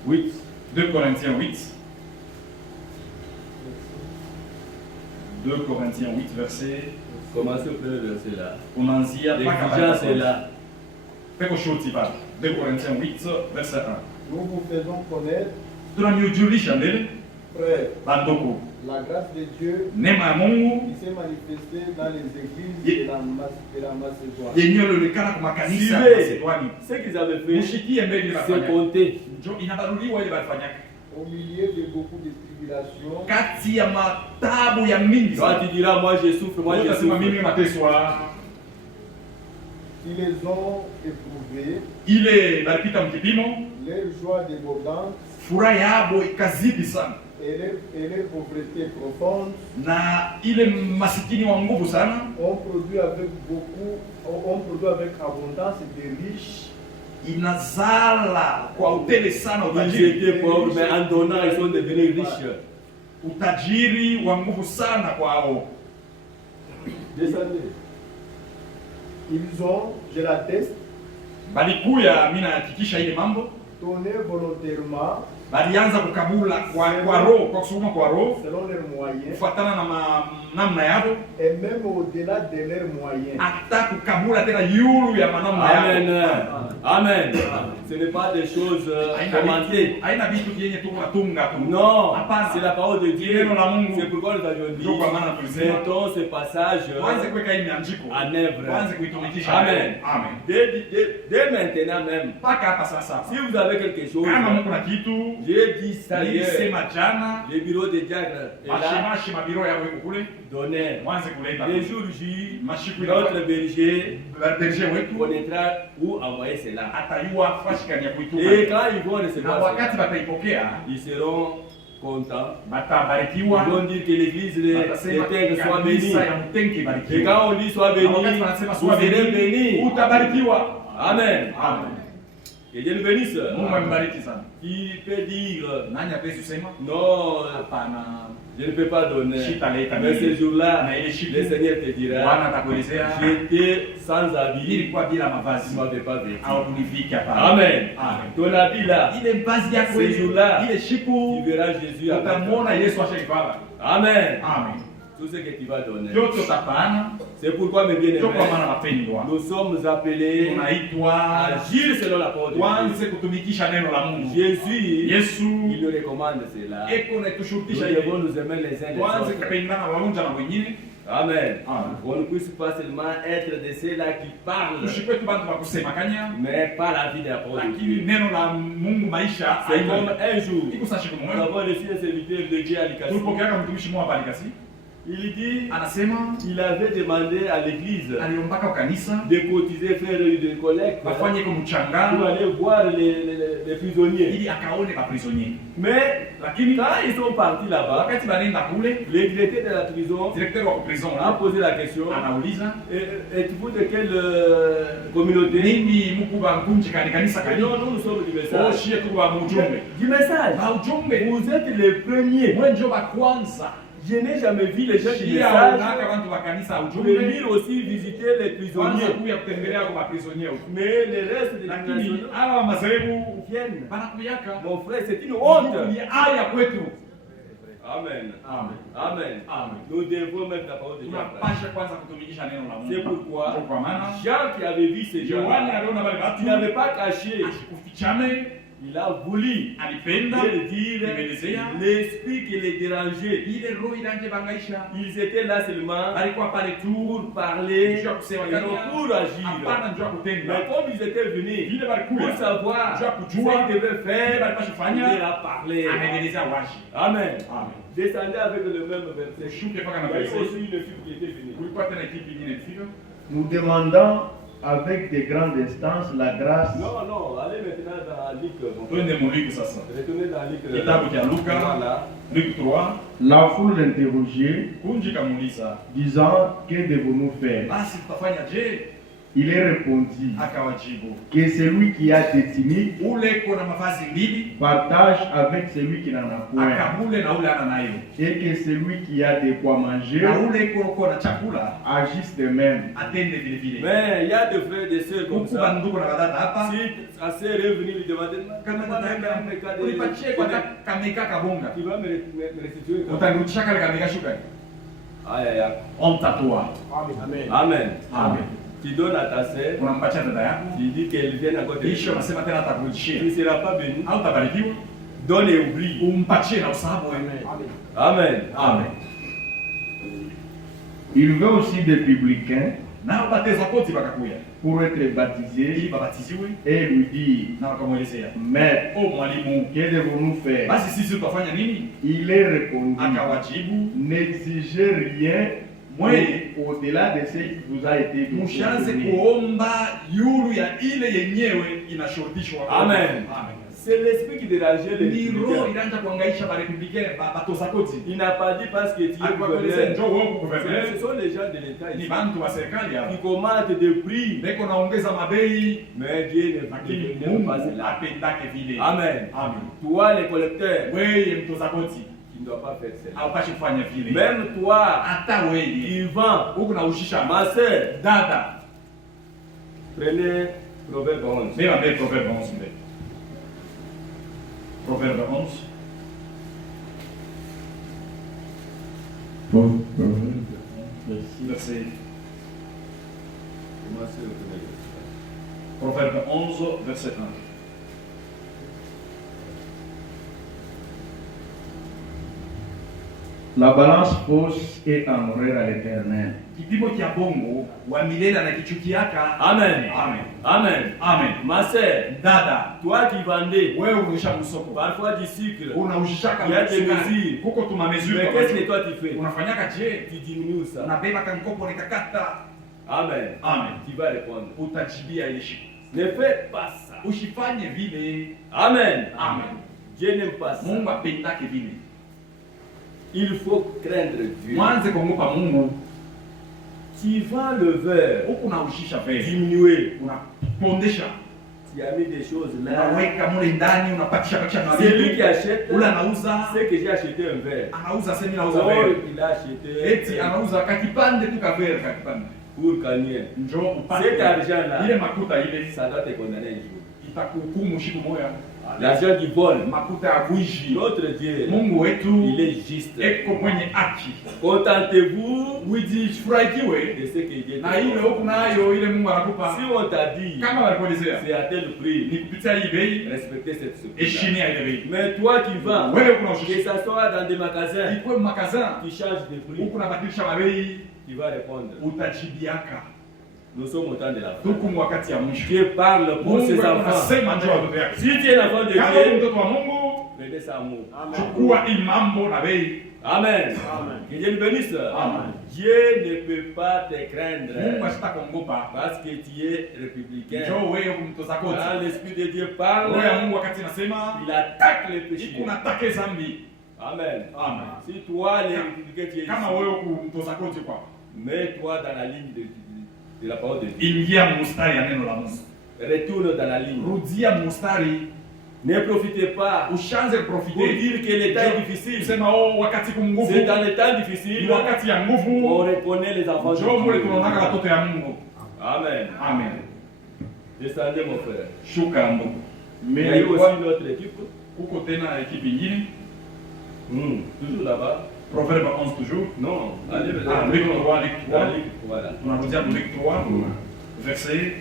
8. 2 Corinthiens 8. 2 Corinthiens 8 verset Commencez au premier verset là. unaanzia mpaka L'exigence est là. Peko shoti pale. 2 Corinthiens 8 verset 1. Nous vous faisons connaître, Tunamjulisha mbele frères, bandugu la grâce de Dieu neema ya Mungu qui s'est manifestée dans les églises de la Macédoine. yenyewe ilionekana kwa makanisa ya Suivez Macedonie. ce qu'ils avaient fait, Mushikie mbele ile c'est bafanya. compter. Njo inabaruliwa ile bafanya. Au milieu de beaucoup de tribulations, Kati ya matabu ya mingi Toi sana. tu diras, moi je souffre, moi je Utasema mimi souffre. mateswa qui les ont éprouvés, ile balipita mkipimo, leur joie débordante furaha yabo ikazidi sana et leur pauvreté profonde na ile masikini wa nguvu sana ont produit avec abondance des riches inazala kwa utele sana Ils utajiri, étaient pauvres, mais en donnant, ils sont devenus riches. utajiri wa nguvu sana kwao. Descendez. Ils ont, je l'atteste, Balikuya, mimi nahakikisha ile mambo, donné volontairement balianza kukabula kwa roho, kwa kusukuma kwa roho selon leurs moyens kufuatana na namna yabo, et même au-delà de leurs moyens. hata kukabula tena yulu ya manamna Amen. yabo. Amen. Ce n'est pas des choses commentées. Haina vitu vyenye tu unatunga tu. Non, Hapana. c'est la parole de Dieu. Neno la Mungu. C'est pourquoi nous avions dit, Ndio kwa maana tulisema mettons ce passage tuanze kuweka hii miandiko en œuvre. tuanze kuitumikisha. Amen. Amen. Dès maintenant même, Mpaka hapa sasa. si vous avez quelque chose, Kama mko na kitu, j'ai dit ça hier, nilisema jana, le bureau de diacre est là, mashemashi mabiro yao iko kule, donnez. mwanze kuleta. Les jours J, Mashiku notre berger berger wetu connaîtra où envoyer cela. atayua fashikani ya Et kuituma. quand ils vont Na recevoir wakati cela, bataipokea, ils seront contents. batabarikiwa. Ils vont dire que l'église de Batasema l'Éternel soit bénie. kanisa ya Mtenki Et ibarikiwe. quand on dit soit béni, Na wakati wanasema vous sois serez béni, béni. utabarikiwa. Amen. Amen. Que Dieu nous bénisse. Mungu ambariki sana. Qui peut dire Nani hapesi kusema? non, Hapana. je ne peux pas donner. Shita leta Mais nini? ce jour-là, Na ile shiku, le Seigneur te dira Bwana atakuelezea j'étais sans habit, ilikuwa bila tu ne mavazi m'avais pas vêtu. au kunivika hapa. Amen. Amen. Ton habit là, Ile mavazi yako Ce ile jour-là, ile tu shiku verras Jésus avec toi. utamwona Yesu ashaivala. Amen. Amen. tout ce que tu vas donner. vyote utapana. C'est pourquoi, mes Ndio kwa bien-aimés, maana wapendwa, nous sommes appelés à tunaitwa agir selon la parole de Dieu. tuanze kutumikisha neno la Mungu. Jésus, Yesu il nous recommande cela. eko Nous netushurutisha devons hivi, nous aimer les uns les tuanze autres. kupendana wamoja na wengine. Amen. Amen. On ne puisse pas seulement être de ceux-là qui parlent, Tushikwe tu bantu bakusemakanya, mais pas la vie de la parole de lakini Dieu. neno la Mungu maisha C'est comme un jour, iko siku nous moja avons reçu un serviteur de Dieu à Likasi. tulipokeaka mtumishi mmoja pale Likasi, Il dit, anasema il avait demandé à l'église aliombaka kwa kanisa de cotiser, faire une collecte wafanye kwa pour mchangano aller voir les prisonniers. ili akaone ba prisonnier. Mais Lakini quand ils sont partis là-bas, wakati banaenda kule, le directeur de la prison directeur wa prison a posé la question, anauliza, êtes-vous de quelle communauté? mimi mkuu wa mkunji kanisa Et non, nous sommes du Oh, message. shie tu wa mjumbe. Du message. Na ujumbe, Vous êtes les premiers. mwe njo ba kwanza. Je n'ai jamais vu les gens du Shia message unaka bantu wa kanisa ujumbe. venir aussi visiter les Kwanza prisonniers. kuya kutembelea kwa prisonnier huko. Mais le reste des Lakini nations hawa madhehebu viennent. banakuyaka. Mon frère, c'est une honte. Ni aya kwetu. Amen. Amen. Amen. Amen. Nous devons mettre la parole de Dieu en place. Tunapasha kwanza kutumikisha neno la Mungu. C'est pourquoi Ndio kwa maana Jean qui avait vu ces Yohana gens, aliona wale watu il n'avait pas caché. asikufichame, Il a voulu alipenda dire kuelezea l'esprit qui les dérangeait. ile roho ilanje bangaisha. Ils étaient là seulement Alikuwa pale tu pour parler njoo kusema et non pour agir. hapana, njoo kutenda. Mais comme ils étaient venus Vile balikuwa pour savoir ce njoo kujua qu'ils devaient vile faire, balipasha il kufanya, leur a parlé. ameelezea wazi. Amen. Amen. Descendez avec le même verset. Shuke paka na Il y a eu verse. aussi une fille qui était venue. Kulikuwa tena ekipi nyingine ilifika. Nous demandons avec de grandes instances la grâce Non, non, allez maintenant dans Luc. mon frère. Twende mu Luka sasa. Retournez dans Luc. Kitabu cha Luka, Voilà. Luke 3, La foule l'interrogeait, kunji kamuuliza, disant, que devons-nous faire? basi tutafanya je? Il est répondit Akawajibu, que celui qui a des tuniques ule kuna mavazi mbili, partage avec celui qui n'en a point, akabule na ule ana nayo. et que celui qui a de quoi manger Na ule kuna chakula, agisse de même. atende vile vile. Mais il y a des frères et des sœurs comme Huku ça. bandugu na badada hapa, Si sa sœur est venue lui demander, kama nataka unipatie kwa kameka kabonga. tu vas me restituer. Utanirudisha kale kameka shuka. Aïe, aïe, aïe. Omtatua. Amen. Amen. Tu donnes à ta sœur, Unampatia dada yako. tu dis qu'elle vienne à côté de Kisha toi. unasema tena Tu atakurudishia. ne seras pas béni. Au tabarikiwa. Donne et oublie. Umpatie na usahau wewe. Amen. Amen. Il veut aussi des publicains Na ubateza koti bakakuya. pour être Ili baptisés babatiziwe et lui dire, na wakamwelezea. Maître, O mwalimu, que devons-nous faire? basi sisi tutafanya nini? Il est répondu, Akawajibu, n'exigez rien Mwe au-delà de ce qui vous a été mushaanze donné. kuomba yulu ya ile yenyewe inashurutishwa. Amen. C'est l'esprit qui dérangeait les Ni roho républicains. ilianza kuhangaisha ba républicain batoza koti. Il n'a pas dit parce que tu es Alikuelezea gouverneur. njoo wewe gouverneur. Ce sont les gens de l'État Ni ici bantu wa serikali hapa. qui commandent des prix. Beko naongeza mabei, Mais Dieu lakini ne veut Mungu pas cela. apendake vile. Amen. Amen. Toi, les collecteurs, Wewe mtoza koti, tu ne dois pas faire cela. haupashi kufanya vile. Même toi, Hata wewe qui vends, huko na ushisha ma soeur, dada. prenez Proverbe 11. Leo mbele Proverbe 11 mbele. Proverbe 11. Verset. Commencez le premier verset. Proverbe 11, verset 1. La balance fausse est en horreur à l'Éternel. Kipimo cha bongo wa milele na kichukiaka. Amen. Amen. Amen. Amen. Ma soeur, Dada, toi qui vendais wewe unaisha msoko. parfois du sucre, Unaujishaka Il y a des msukari. mesures. Huko tuma mesure. mais qu'est-ce que toi tu fais? Unafanyaka je? Tu diminues ça. Unabeba kankopo nikakata. Amen. Amen. Tu vas répondre. Utajibia ile shida. Ne fais pas ça. Usifanye vile. Amen. Amen. Dieu n'aime pas ça. Mungu apendake vile. Il faut craindre Dieu. Mwanze kuogopa Mungu. Tu vends le verre, Huko unaushisha vile. diminuer. Unapondesha. Tu as mis des choses là. Unaweka mule ndani unapatisha na Celui qui achète, ule anauza, c'est que j'ai acheté un verre. anauza semi anauza Or, vile. il a acheté Eti anauza kakipande tu kavere kakipande. pour gagner. Njoo upate. Cet argent-là, Ile makuta ile ça doit te condamner un jour. itakuhukumu siku moja. l'argent du vol. makuta ya kuishi. Notre Dieu, Mungu wetu il est juste. eko mwenye haki. Contentez-vous Ujifurahikiwe de ce que Dieu na te ile donne. huku nayo ile Mungu anakupa. Si on t'a dit, Kama walikuelezea c'est à tel prix, ni kupitia hii bei, respectez cette somme. heshimia ile bei. Mais toi qui vends, Wewe kuna que ushishi. ça soit dans des magasins Ikuwe makazana qui changent de prix, huku nabadilisha mabei, tu vas répondre. utajibiaka. Nous sommes au temps de la fin. Tuku wakati ya mwisho. Dieu parle pour ses Mungu enfants. anasema njoo watoto yake. Si tu es l'enfant de Kama wewe Dieu, mtoto wa Mungu, prenez ça à amour. chukua hii mambo na bei. Amen. Que Dieu nous bénisse. Amen. Dieu ne peut pas te Mungu craindre asitakuogopa. parce que tu es républicain. Njoo wewe kumtoza Quand koti. l'Esprit de Dieu parle, Roho ya Mungu wakati nasema il attaque les péchés. unatake zambi. Amen. Amen. Si toi, les républicains, tu es Kama ici, wewe kumtoza koti kwa. mets-toi dans la ligne de la parole de Dieu. Ingia mustari ya neno la Mungu. Retourne dans la ligne. Rudia mustari, Ne profitez pas ushanze pour profite. dire que l'état est difficile. Sema oh wakati kumnguvu. C'est dans les temps Ni difficiles wakati ya qu'on nguvu. reconnaît les enfants de Njoo mule Dieu. tunaonaka watoto ya Mungu. Amen. Amen. Descendez mon frère. Shuka ndugu. Mais il y a aussi notre équipe. Huko tena ekipi ingine. Toujours là-bas. Proverbe 11 toujours. Non, allez, Luc 3, Luc 3. Voilà. Tunarudia Luc 3, verset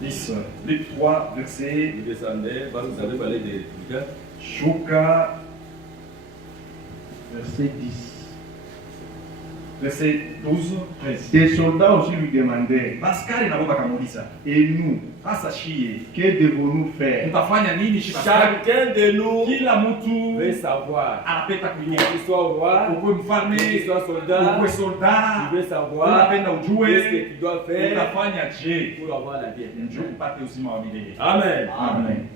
10. Luc 3, verset Vous descendez, vous avez parlé des républicains. Shuka, Verset 10. verset 12, 13. Des soldats aussi lui demandaient, Baskari nabo bakamuuliza, et nous, sasa shie que devons-nous faire? tutafanya nini shi baskari? Chacun de nous Kila mtu veut savoir. anapenda kuingia. Qu'il soit roi, Ukuwe mfalme, qu'il soit soldat, ukuwe soldat, tu veux savoir unapenda qu'est-ce ujue que tu dois faire utafanya je pour avoir la vie njoo éternelle. upate uzima wa milele. Amen. Amen.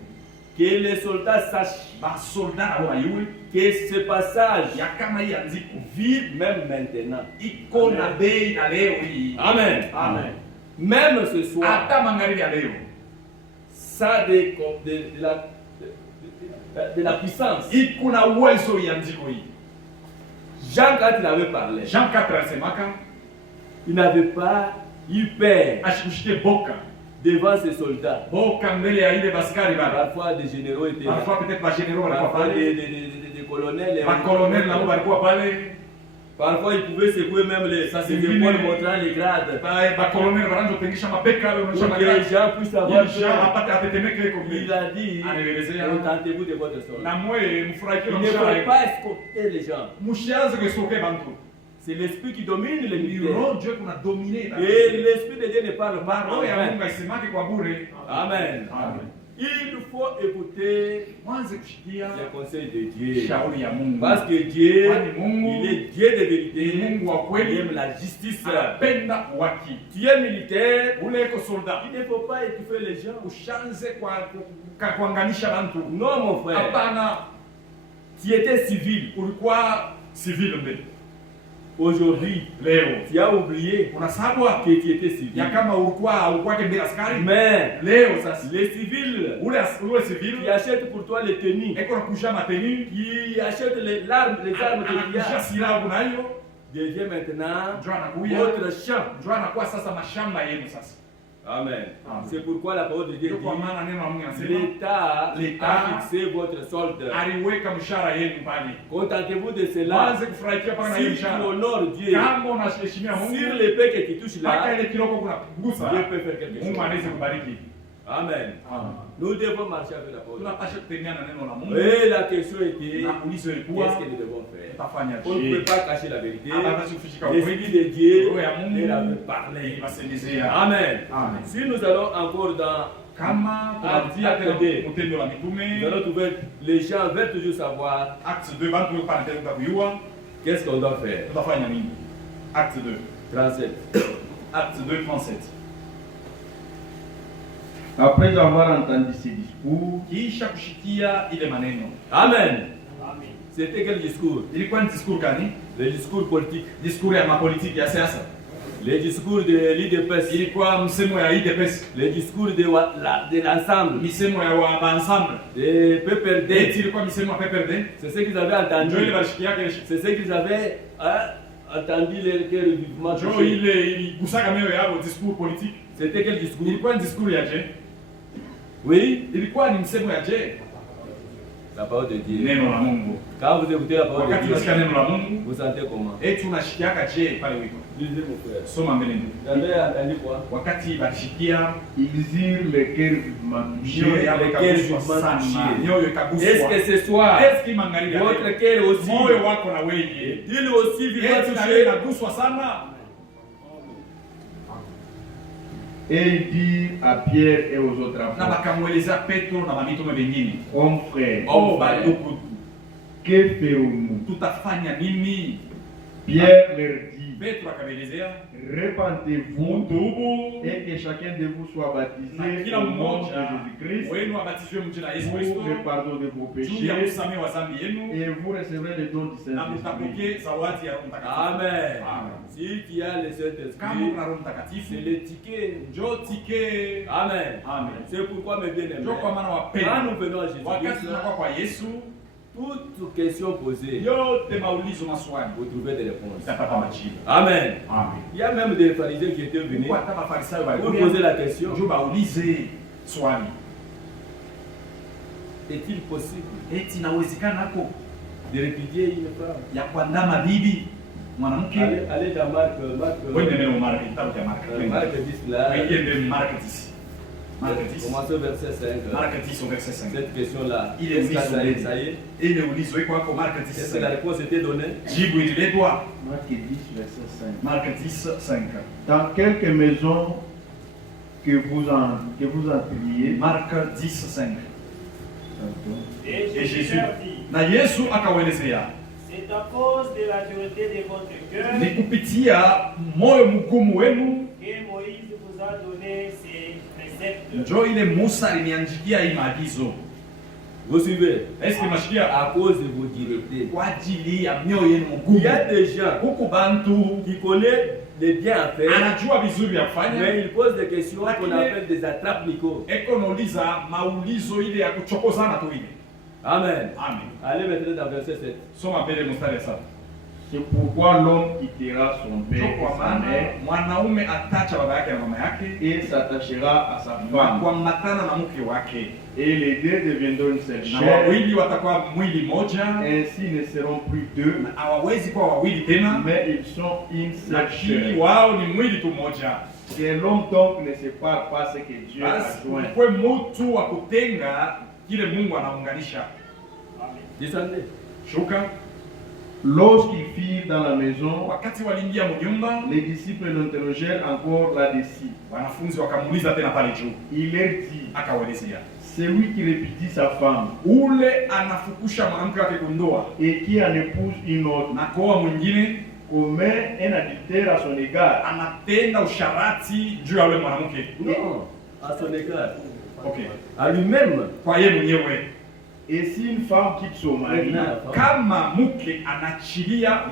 Que les soldats sachent Basolda nabo bayue que ce passage ya kama hii andiko vit même maintenant. iko na bei na leo hii. Amen. Amen. Même ce soir, Hata magharibi ya leo ça de la puissance. iko na uwezo ya andiko hii. Jean, quand il avait parlé, Jean 4 alisemaka il n'avait pas eu peur ashikushike boka devant ces soldats. boka mbele ya ile baskari bana. Parfois, des généraux étaient là. Parfois peut-être bagénéraux walikuwa Parfois, pale, des colonels. bakolonel nabo walikuwa pale, Parfois, ils pouvaient secouer même les c'est épaules fini. montrant les grades. bakolonel wanaanza kutengisha mabeka yale Pour wanaonyesha que les magari. gens puissent avoir Ili Jean peur. apate atetemeke iko Il mbele. a dit, Anaelezea. contentez-vous de votre Na soldat. mwe mfurahikie Il ne mshahara. faut pas escorter les gens. Mshianze kusoke bantu. C'est l'esprit qui domine les Ni militaires. roho Dieu kuna dominer na. Et l'esprit de Dieu ne parle pas. Roho ya Amen. Mungu aisemake kwa bure. Amen. Amen. Il faut écouter Mwanze kushikia les conseils de Dieu. shauri ya Mungu. Parce que Dieu, Kwani Mungu il est Dieu de vérité. ni Mungu wa kweli. Il aime la justice. Anapenda waki. Tu es militaire. Ule iko soldat. Il ne faut pas étouffer les gens. Ushanze kuanganisha bantu. Non, mon frère. Hapana, Tu étais civil. ulikuwa civil mbele. Aujourd'hui, Leo tu as oublié unasabwa que tu étais civil. ya kama ulikuwa kembele askari. Mais Leo sasa les civils ule civil qui achètent pour toi les tenues, eko nakusha mateni qui achètent les armes que tu anakusha as, silaha kunayo, devient maintenant ndio anakuya votre champ. ndio anakuwa sasa mashamba yenu sasa. Amen. Amen. C'est pourquoi la parole de Dieu Ndio kwa dit maana neno la Mungu linasema l'État a fixé votre solde. aliweka mshahara yenu pale. Contentez-vous de cela. Mwanze kufurahikia paka na hiyo Si tu mshahara. honores Dieu Kama unaheshimia Mungu, sur l'épée que tu touches mpaka là, ile kiloko kuna kugusa, Dieu peut faire quelque Mungu chose. anaweza kubariki. Amen. Amen. Nous devons marcher avec la parole. Tunapaswa kutembea na neno la Mungu. Et la question était, Na ulizo ilikuwa qu'est-ce que nous devons faire? tutafanya On ne peut je? pas cacher la vérité. Hapaswi kufichika L'Esprit ukweli. de Dieu Roho ya Mungu elle avait parlé. ibasemezea. Amen. Amen. Si nous allons encore dans, Kama tunarudia tena Matendo la nous Mitume, allons trouver, les gens veulent toujours savoir Acte 2, bantu weko pale tena kuyua qu'est-ce qu'on doit faire. tutafanya nini? Acte 2. 37. Acte 2, 37. Après avoir entendu ces discours, Kisha kushikia ile maneno. Amen. C'était quel discours? Ilikuwa ni discours gani? Le discours politique. Discours ya mapolitiki ya siasa. Le discours de l'IDPS. Ilikuwa msemo ya UDPS. Le discours de l'ensemble. Misemo ya wa ensemble. De PPRD. Eti ilikuwa misemo ya PPRD. C'est ce qu'ils avaient entendu. Ndio ile bashikia kile. C'est ce qu'ils avaient entendu le vivement. Ndio ile iligusaka mioyo yao discours politique. C'était quel discours? Ilikuwa ni discours ya je? Oui, ilikuwa ni msemo ya je? la parole de Dieu. Neno la Mungu. Quand vous écoutez la parole de Wakati Dieu, unasikia neno la Mungu, vous sentez comment? eti unashikiaka je pale wiko. Lisez mon frère. Soma mbele ndugu. J'avais entendu quoi? Wakati bashikia Ils eurent le cœur vivement touché. mioyo yao Lesquels ikaguswa vivement sana, touchés. mioyo Est-ce ikaguswa. que ce soir, Est-ce que mangalia votre cœur aussi, moyo wako na wewe il aussi vivant eti na wewe touché? inaguswa sana? Et il dit à Pierre et aux autres Na apôtres, bakamweleza Petro na mamitume wengine, hommes frères, oh bandugu, que ferons-nous? tutafanya nini? Pierre leur dit, Petro akaelezea, repentez-vous mutubu et que chacun de vous soit na baptisé kila au nom mmoja de Jésus-Christ wenu abatizwe mjina la Yesu pour Kristo le pardon de vos juu ya péchés kusamehe dhambi yenu et vous recevrez le don du na Saint-Esprit. mtapokea zawadi ya Roho Mtakatifu. Amen. Amen. Si tu as le Kama Saint-Esprit, kuna Roho Mtakatifu, c'est le ticket. njoo tike. Amen. Amen. C'est pourquoi mes bien-aimés, Njoo kwa maana quand wapendwa, nous venons à wakati Jésus-Christ, tunakuwa kwa Yesu, toute question posée, yote maulizo maswali vous trouvez des réponses. utapata majibu. Amen. Amen. Il y a même des pharisiens qui étaient venus Mungu hata Mafarisayo pour walikuja poser la question, njoo baulize swali, est-il possible eti inawezekana hapo de répudier une femme? ya kuandama bibi mwanamke? Allez dans Marc, Wewe ndio Marko, kitabu cha Marko. Marc 10 là, Wewe ndio Marko 10. Marko 10. commencez au verset 5. Marko 10 au verset 5. Cette question-là, Il est est-ce que ça y est, mis ça y est? Ile ulizo iko hapo Marko Est-ce que la 10. réponse était donnée? Jibu ililetwa Marc 10, verset 5. Marko 10 5. Dans quelques maisons que vous entriez, Marko 10 5. Et Et Jésus leur dit, na Yesu akawaelezea, c'est à cause de la dureté de votre cœur ni kupitia moyo mgumu wenu que Moïse vous a donné ces préceptes. njo ile Musa aliniandikia hii maagizo. Vous suivez? Est-ce que mashikia À cause de vos duretés. kwa ajili ya mioyo yenu Il y a mgumu? des gens Huku bantu qui connaissent les biens à faire, anajua vizuri vya kufanya, mais ils posent des questions qu'on Lakini- appelle des attrape-nico. eko nauliza maulizo ile ya kuchokozana tu ile. Amen. Amen. Allez maintenant dans verset 7. Soma mbele mstari ya 7. c'est pourquoi l'homme quittera son Njo père et kwa sa maana mère mwanaume atacha baba yake na mama yake et s'attachera à sa na femme. kuambatana na mke wake, Et les deux deviendront une seule na chair. wawili watakuwa mwili moja, Ainsi ne seront plus deux, na hawawezi kuwa wawili tena, mais ils sont une seule lakini chair. wao ni mwili tu moja. Que l'homme donc ne sépare pas ce que Dieu a Basi joint. kwe mtu wa kutenga kile Mungu anaunganisha. Descendez. Shuka. Lorsqu'ils firent dans la maison, Wakati waliingia mnyumba, les disciples l'interrogèrent encore là-dessus. wanafunzi wakamuuliza tena pale juu, Il leur dit, akawaelezea celui qui répudie sa femme ule anafukusha mwanamke wake kundoa et qui en épouse une autre na kuoa mwingine, commet un adultère à son égard. anatenda usharati juu ya ule mwanamke. Non, à son égard. Okay, À lui-même. kwa ye mwenyewe. Et si une femme quitte son mari Kama mke anachilia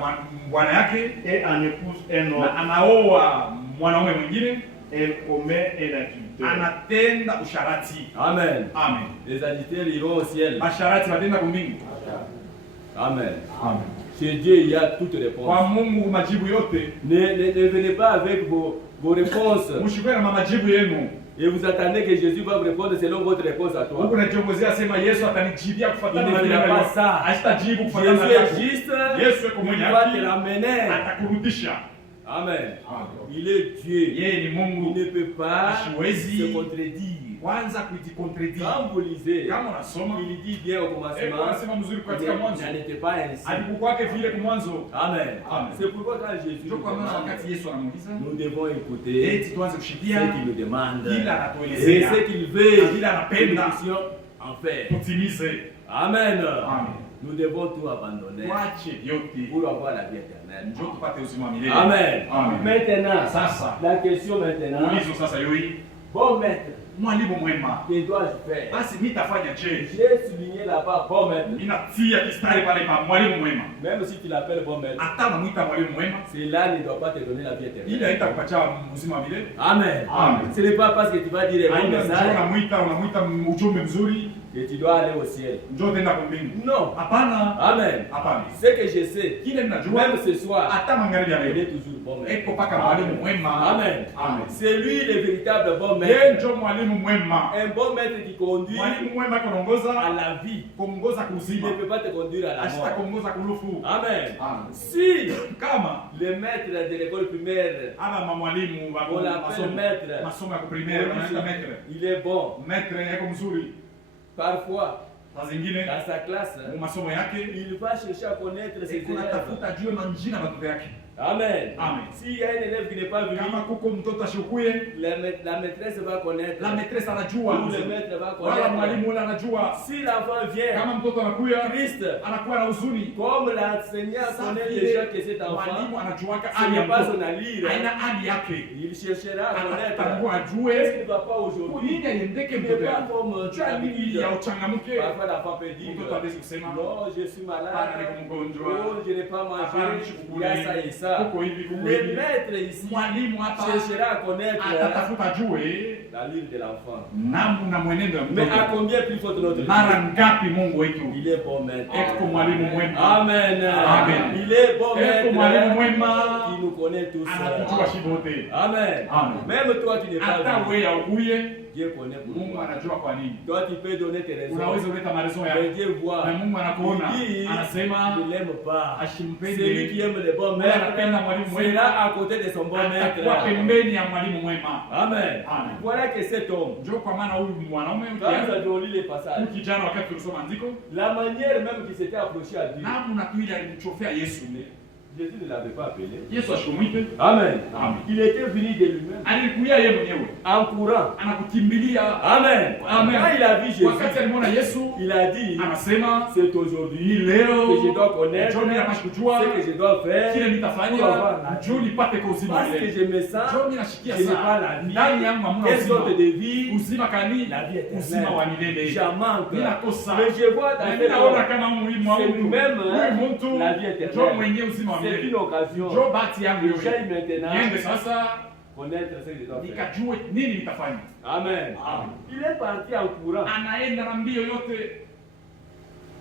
bwana yake et en épouse un na autre, anaoa mwanaume mwingine, elle commet un adultère. anatenda usharati. Amen. Amen. Les auditeurs iront au ciel. Masharati watenda kumbingu. Amen. Amen. Chez Dieu, il y a toute Kwa réponse. Mungu majibu yote. Ne venez pas avec vos réponses Mshikwe na majibu yenu. et vous attendez que Jésus va vous répondre selon votre réponse à toi. Huko najiongozea sema Yesu atanijibia kufuatana Il na ne vile fera pas nilivyo. ça. Asitajibu kufuatana na Jésus yako. est juste. Yesu yuko mwenye Il va haki. te ramener. Atakurudisha. Amen. Amen. Il est Dieu. Yeye ni Il Mungu. ne peut pas Hawezi se contredire. kwanza kujikontredire. Quand vous lisez, Kama unasoma il dit bien au commencement, anasema mzuri katika mwanzo. il n'était pas ainsi. Alikukwake vile kwa mwanzo. Amen. Amen. C'est pourquoi quand Jésus Ndio nous kwa maana demande, wakati Yesu anamuuliza, nous devons écouter eti tuanze ce kushikia qu'il nous demande Il et anatuelezea. ce qu'il veut Il anapenda. que nous puissions en faire. tutimize. Amen. Amen. Nous devons tout abandonner Tuache vyote pour avoir la vie éternelle. njoo tupate uzima wa milele. Amen. Amen. Maintenant, Sasa la question maintenant, ulizo sasa yoi, bon maître, mwalimu mwema, que dois-je faire? basi nitafanya je? J'ai souligné là-bas, bon maître. Ninatia kistari pale pa mwalimu mwema. Même si tu l'appelles bon maître, Hata namwita mwalimu mwema, cela ne doit pas te donner la vie ili éternelle. haitakupatia uzima wa milele. Amen. Amen. Ce n'est pas parce que tu vas dire un bon Haina njoo message unamwita ujumbe mzuri, que tu dois aller au ciel. njoo tenda kumbingu. Non. Hapana. Amen. Hapana. Ce que je sais, Kile ninajua même ce soir, hata magharibi ya il est leo toujours bon maître. eko paka mwalimu mwema. Amen. Amen. C'est lui le véritable bon Yeye maître. ndio mwalimu mwema. Un bon maître qui conduit Mwalimu mwema à kuongoza la vie. kuongoza Il kuzima. ne peut pas te conduire à la Ashita mort. kuongoza kulufu. Amen. Amen. Si Kama le maître de l'école primaire, ama mwalimu wa on l'appelle maître, masomo ya primaire wanaita maître. il est bon. Maître yako mzuri. Parfois, Saa zingine dans sa classe, mu masomo yake il va chercher à connaître ses eko élèves. natafuta juu majina ya watoto yake. Amen. Amen. S'il y a un élève qui n'est pas venu, Kama kuko mtoto ashukuye, la maîtresse va connaître. la maîtresse anajua. Ou le maître va Wala connaître. mwalimu ule anajua. Si l'enfant vient, Kama mtoto anakuya, Christ, anakuwa na huzuni. comme l'enseignant connaît déjà que cet enfant, Mwalimu anajuaka ce hali ya n'est pas son mtoto. allure, Haina hali yake. il cherchera à connaître. Anatambua Qu'est-ce qui ajue ne va pas kwa aujourd'hui? nini aiendeke Il mtoto n'est pas yako. comme tu as Jua nini ya uchangamke. Parfois l'enfant peut dire, Mtoto hawezi kusema non, je suis Bana malade, niko mgonjwa. oh, je n'ai pas Hapana, mangé, il y a ça et ça. kuko hivi, kuko Le hivi. maître ici Mwalimu hapa cherchera à connaître atatafuta ajue l'allure de l'enfant. namna mwenendo ya Mais à mtoto. combien plus forte notre Mara Dieu? ngapi Mungu wetu Il est bon maître. eko mwalimu mwema. Amen. Amen. Il est bon Eko mwalimu maître mwema. qui nous connaît tous. Anatujua shibote. Amen. Amen. Même toi qui n'es pas Hata venu, wewe auye, Dieu connaît pour Mungu toi. anajua kwa nini. Toi tu peux donner tes raisons. Unaweza kuleta maelezo Mais yake. Dieu voit. Na Mungu anakuona. Il dit, Anasema il ne l'aime pas. ashimpendi. Celui qui aime le bon Yule anapenda mwalimu maître mwema. sera à côté de son bon atakuwa maître. pembeni ya mwalimu mwema. Amen. Amen. Voilà que cet homme, Njoo kwa maana huyu mwanaume quand nous ukianza avions lu les passages, huyu kijana wakati tulisoma andiko, la manière même qu'il s'était approché à Dieu, namna tu ile alimchofea Yesu. Jésus ne l'avait pas appelé. Yesu ashumwite. Amen. Amen. Il était venu de lui-même, Alikuya yeye mwenyewe. en courant. Anakukimbilia. Amen. Amen. Quand il a vu Jésus, Wakati alimwona Yesu, il a dit, anasema c'est aujourd'hui leo que je dois connaître njoo napasha kujua ce que je dois faire kile pour nitafanya avoir la vie. njoo nipate kwa uzima Parce que milele. je me sens, Njoo mimi nashikia je n'ai pas sana la vie. ndani yangu hamna Quelle uzima. sorte de vie? Uzima kani? La vie éternelle. Uzima wa milele. J'en manque. Ninakosa. Mais je vois dans Na cet mimi naona homme, kama muhimu wa c'est mtu. lui-même, Huyu mtu la vie éternelle. njoo mwenye uzima wa c'est milele. une occasion. Njoo bahati yangu Je yote. j'aille maintenant Niende sasa connaître ce que je dois faire. nikajue nini nitafanya. Amen. Amen. Il est parti en courant, Anaenda na mbio yote,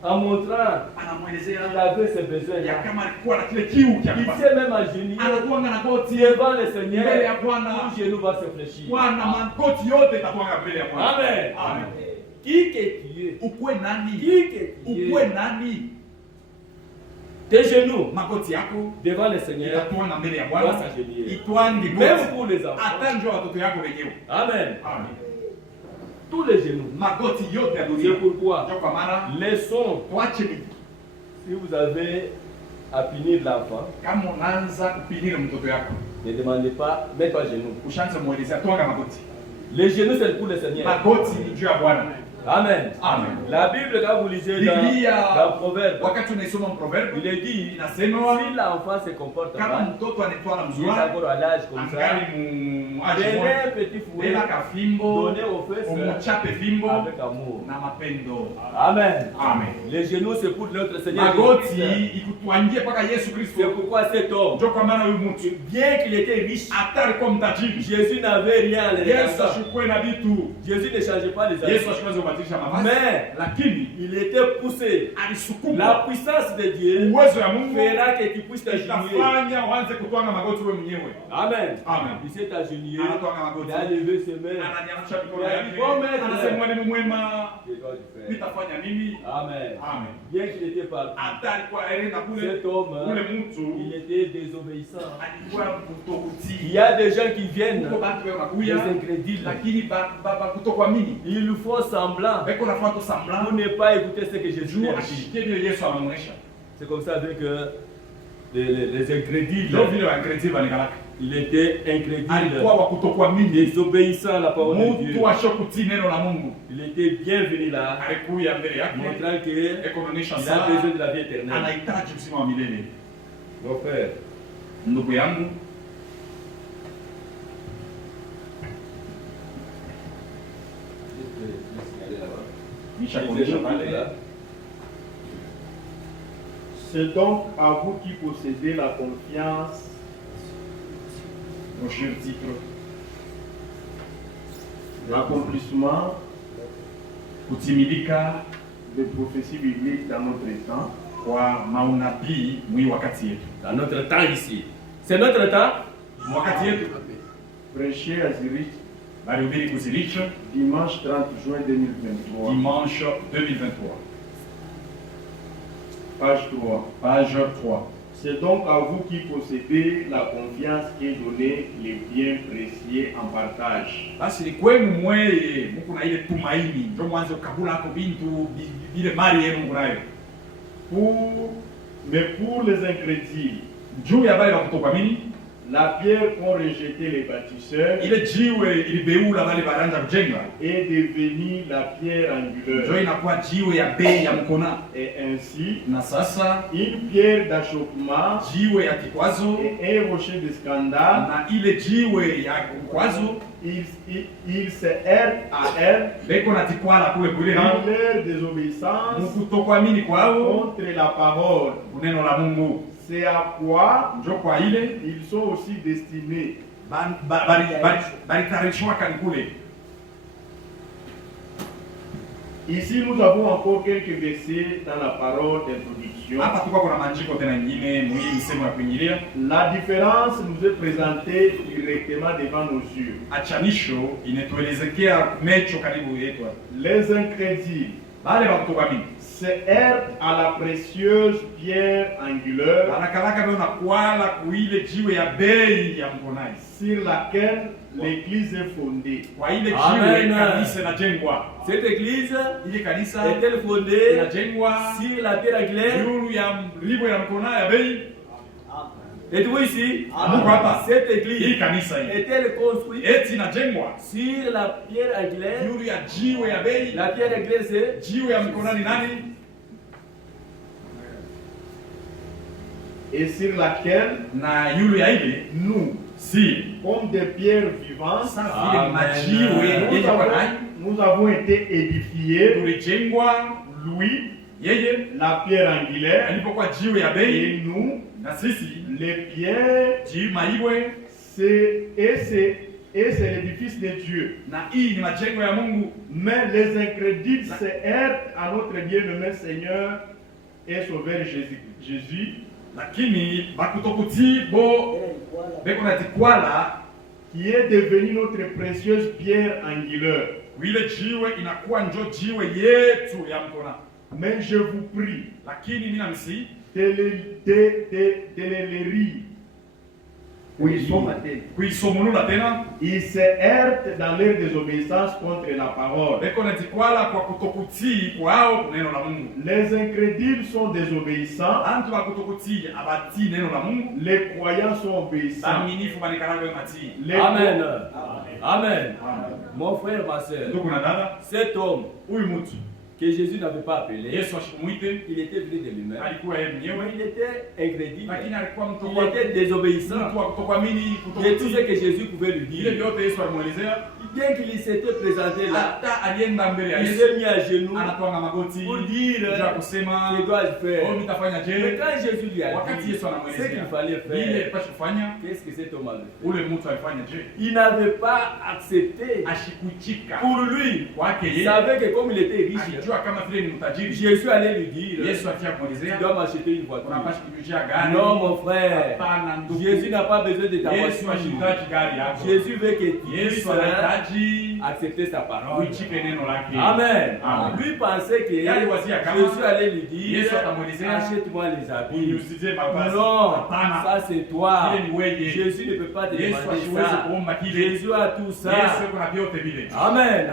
en montrant anamwelezea qu'il avait ses besoins. ya kama alikuwa na kile kiu cha Il kupata. s'est même agenouillé Anakuanga na goti devant le mbele Seigneur. ya Bwana. Tout genou va se fléchir. Bwana, magoti yote itakuanga mbele ya Bwana. Amen. Amen. Qui que tu es, Ukwe nani? qui que tu Ukwe es, nani? tes genoux Magoti yako devant le Seigneur itatuanga mbele ya doivent Bwana. s'agenouiller. Itwangi Même goti. pour les enfants. Hata njoo watoto yako wenyewe. Amen. Amen. Tous les genoux. Magoti yote ya C'est dunia. pourquoi, Njoo kwa maana laissons, tuache nini? si vous avez à punir l'enfant, Kama unaanza kupinira mtoto yako, ne demandez pas, mets-toi à genoux. ushaanza muelezea twanga magoti. Les genoux, c'est pour le Seigneur. Magoti ni juu ya Bwana. Amen. Amen. La Bible, quand vous lisez Biblia dans Proverbe, wakati unaisoma proverbe il est dit, inasema si l'enfant se comporte kama mal, mtoto anetwala il est mzuri encore à l'âge comme ça, angali mu age donnez moja, un petit fouet, beba kafimbo donnez aux fesses umuchape fimbo avec amour. na mapendo. Amen. Amen. Les genoux, c'est pour notre Seigneur Magoti Jésus-Christ. ikutwangie mpaka Yesu C'est Kristo. pourquoi cet homme, Ndio kwa maana huyu mtu bien qu'il était riche, hata alikuwa mtajiri, Jésus n'avait rien à les Yesu regarder. ashukue na vitu, Jésus ne changeait pas les Yesu habits. ashukue kubadilisha mavazi, Mais lakini il était poussé. La alisukumwa. puissance de Dieu Uwezo ya Mungu fera que tu puisses t'agenouiller. itafanya uanze kutwanga magoti wewe mwenyewe. Amen. Amen. Il s'est agenouillé. Anatwanga magoti. Il a levé ses mains. Ananyanyusha mikono Il a yake. dit, bon maître. Anasema mwalimu mwema, Je dois le faire. nitafanya nini? Amen. Amen. Bien qu'il était parti, Hata alikuwa aenda kule, cet homme, ule mtu il était désobéissant. alikuwa Il kutokutii. y a des gens qui viennent, Huko bantu wewe des unakuya, incrédules. lakini kutokuamini. Ils font semblant Beko nafanya tu pour semblant ne pas écouter ce que Jésus juu a dit. ashikie vile Yesu anamuonesha. C'est comme ça avec les incrédules. Ndio vile Wakristo walikalaka. Il était incrédule, Alikuwa wa kutokuamini. désobéissant à la parole de Dieu. Mtu ashokutii neno la Mungu. Il était bienvenu là, Alikuya mbele yake, montrant qu'il ekuonyesha a sana besoin de la vie éternelle. anahitaji uzima wa milele. Mon frère, Ndugu yangu, nisha kuonyesha pale. C'est donc à vous qui possédez la confiance Prochain titre. l'accomplissement kutimilika des prophéties bibliques dans notre temps. kwa maunabii mwi wakati yetu. Dans notre temps ici. C'est notre temps. Wakati yetu Prêché à Zurich, balihubiri kuzirich dimanche 30 juin 2023. dimanche 2023, Page 3. page 3. C'est donc à vous qui possédez la confiance qui est donnée les biens précieux en partage. Basi ni kwenu mweye muko na ile tumaini, ndio mwanzo kabula ko bintu vile mali yenu mkunayo. Mais pour les incrédules, Juu ya bale bakutokwamini, la pierre qu'ont rejeté les bâtisseurs ile jiwe ilibeula bale baranja kujenga est devenue la pierre ndio angulaire. inakuwa jiwe ya bei ya mkona, Et ainsi, na sasa une pierre d'achoppement jiwe ya kikwazo et un rocher de scandale, na ile jiwe ya kikwazo ils se heurtent à elle beko na tikwala kule kule dans leur désobéissance mukutokwamini kwao contre la parole. kuneno la Mungu. C'est à quoi Njo kwa ile ils sont aussi destinés. balitarishwa kanikule. Ici, nous avons encore quelques versets dans la parole d'introduction. Hapa tuko kuna manjiko tena nyingine muhimu sema ya kuingilia. La différence nous est présentée directement devant nos yeux. Achanisho inetuelezekea mecho karibu yetu. Les incrédules Bale bakutokwamini se heurtent à la précieuse pierre angulaire banakalaka beo nakwala kuile jiwe ya bei ya mkonai, sur laquelle l'église est fondée. kwa ile Amen. jiwe kanisa inajengwa. Cette église Ile kanisa est-elle fondée inajengwa sur la pierre angulaire? juu ya libo ya mkona ya bei. Êtes-vous ici? Mungu hapa. Cette Hii église kanisa hii est-elle construite eti inajengwa sur la pierre angulaire? juu ya jiwe ya bei. La pierre angulaire, c'est Jiwe ya mkona ni nani? Et sur laquelle Na yule ya ile nous, si comme des pierres vivantes, sasa vile Amen. majiwe nous yenye kwa avons, nani nous avons été édifiés, tulijengwa lui, yeye la pierre angulaire, alipokuwa jiwe ya bei, et nous, na sisi les pierres, jiwe maiwe, et c'est l'édifice de Dieu. na hii ni majengo ya Mungu. Mais les incrédules se heurtent à notre bien-aimé Seigneur et Sauveur Jésus, Lakini bakutokuti bo beko na tikwala qui est devenu notre précieuse pierre angulaire. ile jiwe inakuwa njo jiwe yetu ya mkona. Mais je vous prie Lakini mimi namsi de les lire. kuisomunula tena Ils se heurtent dans leur désobéissance contre la parole. beko na tikwala kwa kutokutii kwao kuneno la Mungu. Les incrédules sont désobéissants, Antu bakutokutii abati neno la Mungu, les croyants sont obéissants. baaminifu banikarawe matii. Les Amen. Amen. Amen. Mon frère, ma soeur, Ndugu na dada, cet homme huyu mtu que Jésus n'avait pas appelé, Yesu ashikumuite il était venu de lui-même. alikuwa yeye Mais mwenyewe, il était incrédule. lakini alikuwa mtu Il était désobéissant. wa kutokuamini, Et tout ce kutokutii. que Jésus pouvait lui Ile dire. vyote Yesu alimwelezea. Bien qu'il s'était présenté là, Hata alienda mbele ya il Yesu, s'est mis à genoux anatwanga magoti pour dire ndio kusema que dois-je oh, faire. nitafanya Mais je. quand Jésus lui a Wakati dit Yesu ce qu'il anamwelezea fallait ile faire, alipaswa kufanya, qu'est-ce que cet homme avait fait? ule mtu alifanya je? Il n'avait pas accepté. Ashikuchika Pour lui, kwake il yeye, savait que comme il était riche, alijua kama vile ni mtajiri. Jésus allait lui dire, Yesu atia tu kuelezea dois m'acheter une voiture. unapaswa kujua gari. Non, mon frère. Hapana ndugu. Jésus n'a pas besoin de ta Yesu voiture. ashitaji gari yako. Jésus veut que tu puisses Yesu anahitaji accepter sa parole. uichike neno lake. Amen. Amen. Lui pensait que Yali wazia kama Jésus allait lui dire, Yesu atamwelezea, achète-moi les habits. uniusizie mavazi. Non, Hapana. ça c'est toi. Ile ni wewe. Jésus ne peut pas te Yesu demander asiwezi ça. kuomba kile. Jésus a tout ça. Yesu kuna vyote vile. Amen.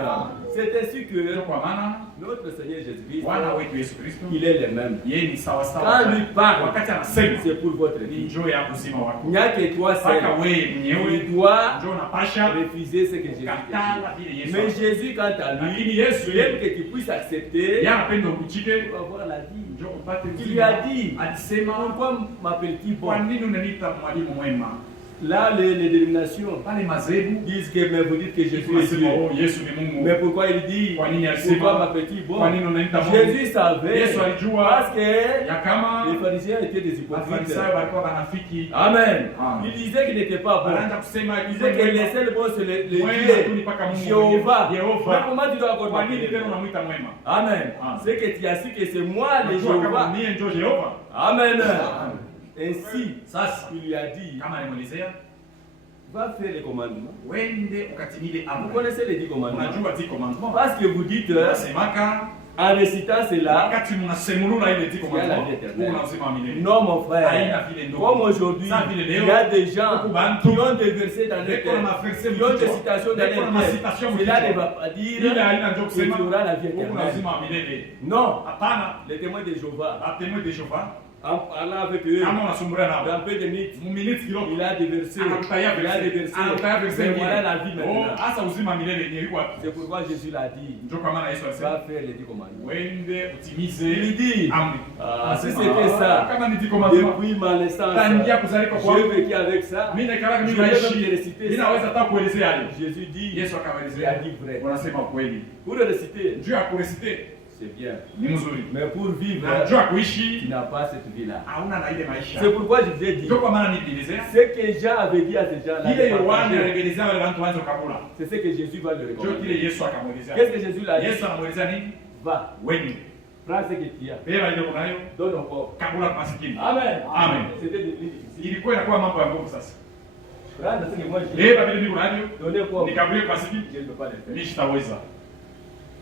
C'est ainsi que Ndio kwa maana notre Seigneur Jésus-Christ, Bwana wetu Yesu Kristo il est le même. yeye ni sawa sawa. Quand lui parle, Wakati anasema c'est pour votre ni vie. njoo ya uzima wako. Il n'y a que toi seul. Mpaka wewe mwenyewe Tu dois njoo unapasha refuser ce que Jésus te kukatala dit. vile Yesu. Mais Jésus, quant à lui, Lakini Yesu il aime que tu puisses accepter yeye anapenda ukuchike pour avoir la vie. njoo upate Il lui a uzima. dit, Alisema pourquoi m'appelles-tu bon? kwa nini unaniita mwalimu mwema? Là, les dénominations pale madhehebu disent que mais vous dites que Jésus est tunasema Dieu. oh, Yesu ni Mungu. Mais pourquoi il dit, Kwa nini pourquoi ma alisema? petite? Bon, Kwa nini unaita Mungu? Jésus savait Yesu alijua parce que ya kama les pharisiens étaient des hypocrites. Mafarisayo walikuwa wanafiki. Amen. Amen. Il disait qu'il n'était pas bon. Wanaanza kusema Il disait que les seuls bons c'est le Mwema tu ni Dieu, paka Mungu Jéhovah. mwenyewe. Yehova. Mais comment tu dois Kwa accorder? nini tena unamwita mwema? Amen. Amen. C'est que tu as su que c'est moi le Unajua kama Jéhovah. mie ndio Jehova. Amen. Ainsi, Sasa il lui a dit, kama alimwelezea va faire les commandements. wende ukatimile Vous amri. connaissez les 10 commandements. Unajua 10 commandements. Parce que vous dites, Unasemaka en récitant cela, wakati mnasemulula ile 10 il y a la commandements, vie éternelle. una uzima wa milele. non mon frère, Haina vile ndogo. comme aujourd'hui, Sa vile il leo, y a des gens huku bantu, qui ont des versets dans leur beko na tête, maverse qui ont des mkichwa, citations dans beko na leur masitation tête. Cela mkichwa. ne va pas dire Ile haina ndio que kusema tu auras la vie una éternelle. uzima wa milele. Non, Hapana, les témoins de Jéhovah, atemwe de Jehova en parlant avec eux, kama unasumbulia nao dans peu de minutes, muminiti kidogo il a des versets, anakutaya il a des verse versets, anakutaya verse mais nyingine. voilà la vie Oh, maintenant. hasa uzima wa milele ni yuko wapi? C'est pourquoi Jésus l'a dit, Ndio kwa maana Yesu alisema va faire les 10 commandements. wende Il utimize dit, amri. ah, si Anasema, c'était ça, kama ni 10 commandements depuis ma naissance, tangia kuzalika j'ai kwangu vécu avec ça. mimi naikala Je mimi vais même naishi te réciter mimi ça. naweza hata kuelezea hayo. Jésus dit, Yesu il a akaelezea dit vrai. wanasema kweli. Pour le réciter, Juu ya kuresite c'est bien. ni mzuri. Mais pour vivre, Na juu ya tu kuishi n'as pas cette vie-là. hauna na ile maisha. C'est pourquoi je vous ai dit, Ndio kwa maana nikielezea ce que Jean avait dit à ces gens-là, ile de Yohana partager, alielezea wale watu waanze kabula. c'est ce que Jésus va lui Ndio kile recommander. Yesu akamwelezea. Qu'est-ce que Jésus l'a dit? Yesu anamwelezea nini? Va, Weni. prends ce que tu as, Beba ile unayo, donne au pauvre. kabula kwa maskini. Amen. Amen. C'était des vies difficiles. Ilikuwa inakuwa mambo ya nguvu sasa. Prends ce que moi j'ai, Beba vile niko navyo, donne au pauvre. nikabulie kwa maskini. Je ne peux pas le faire. Mimi sitaweza.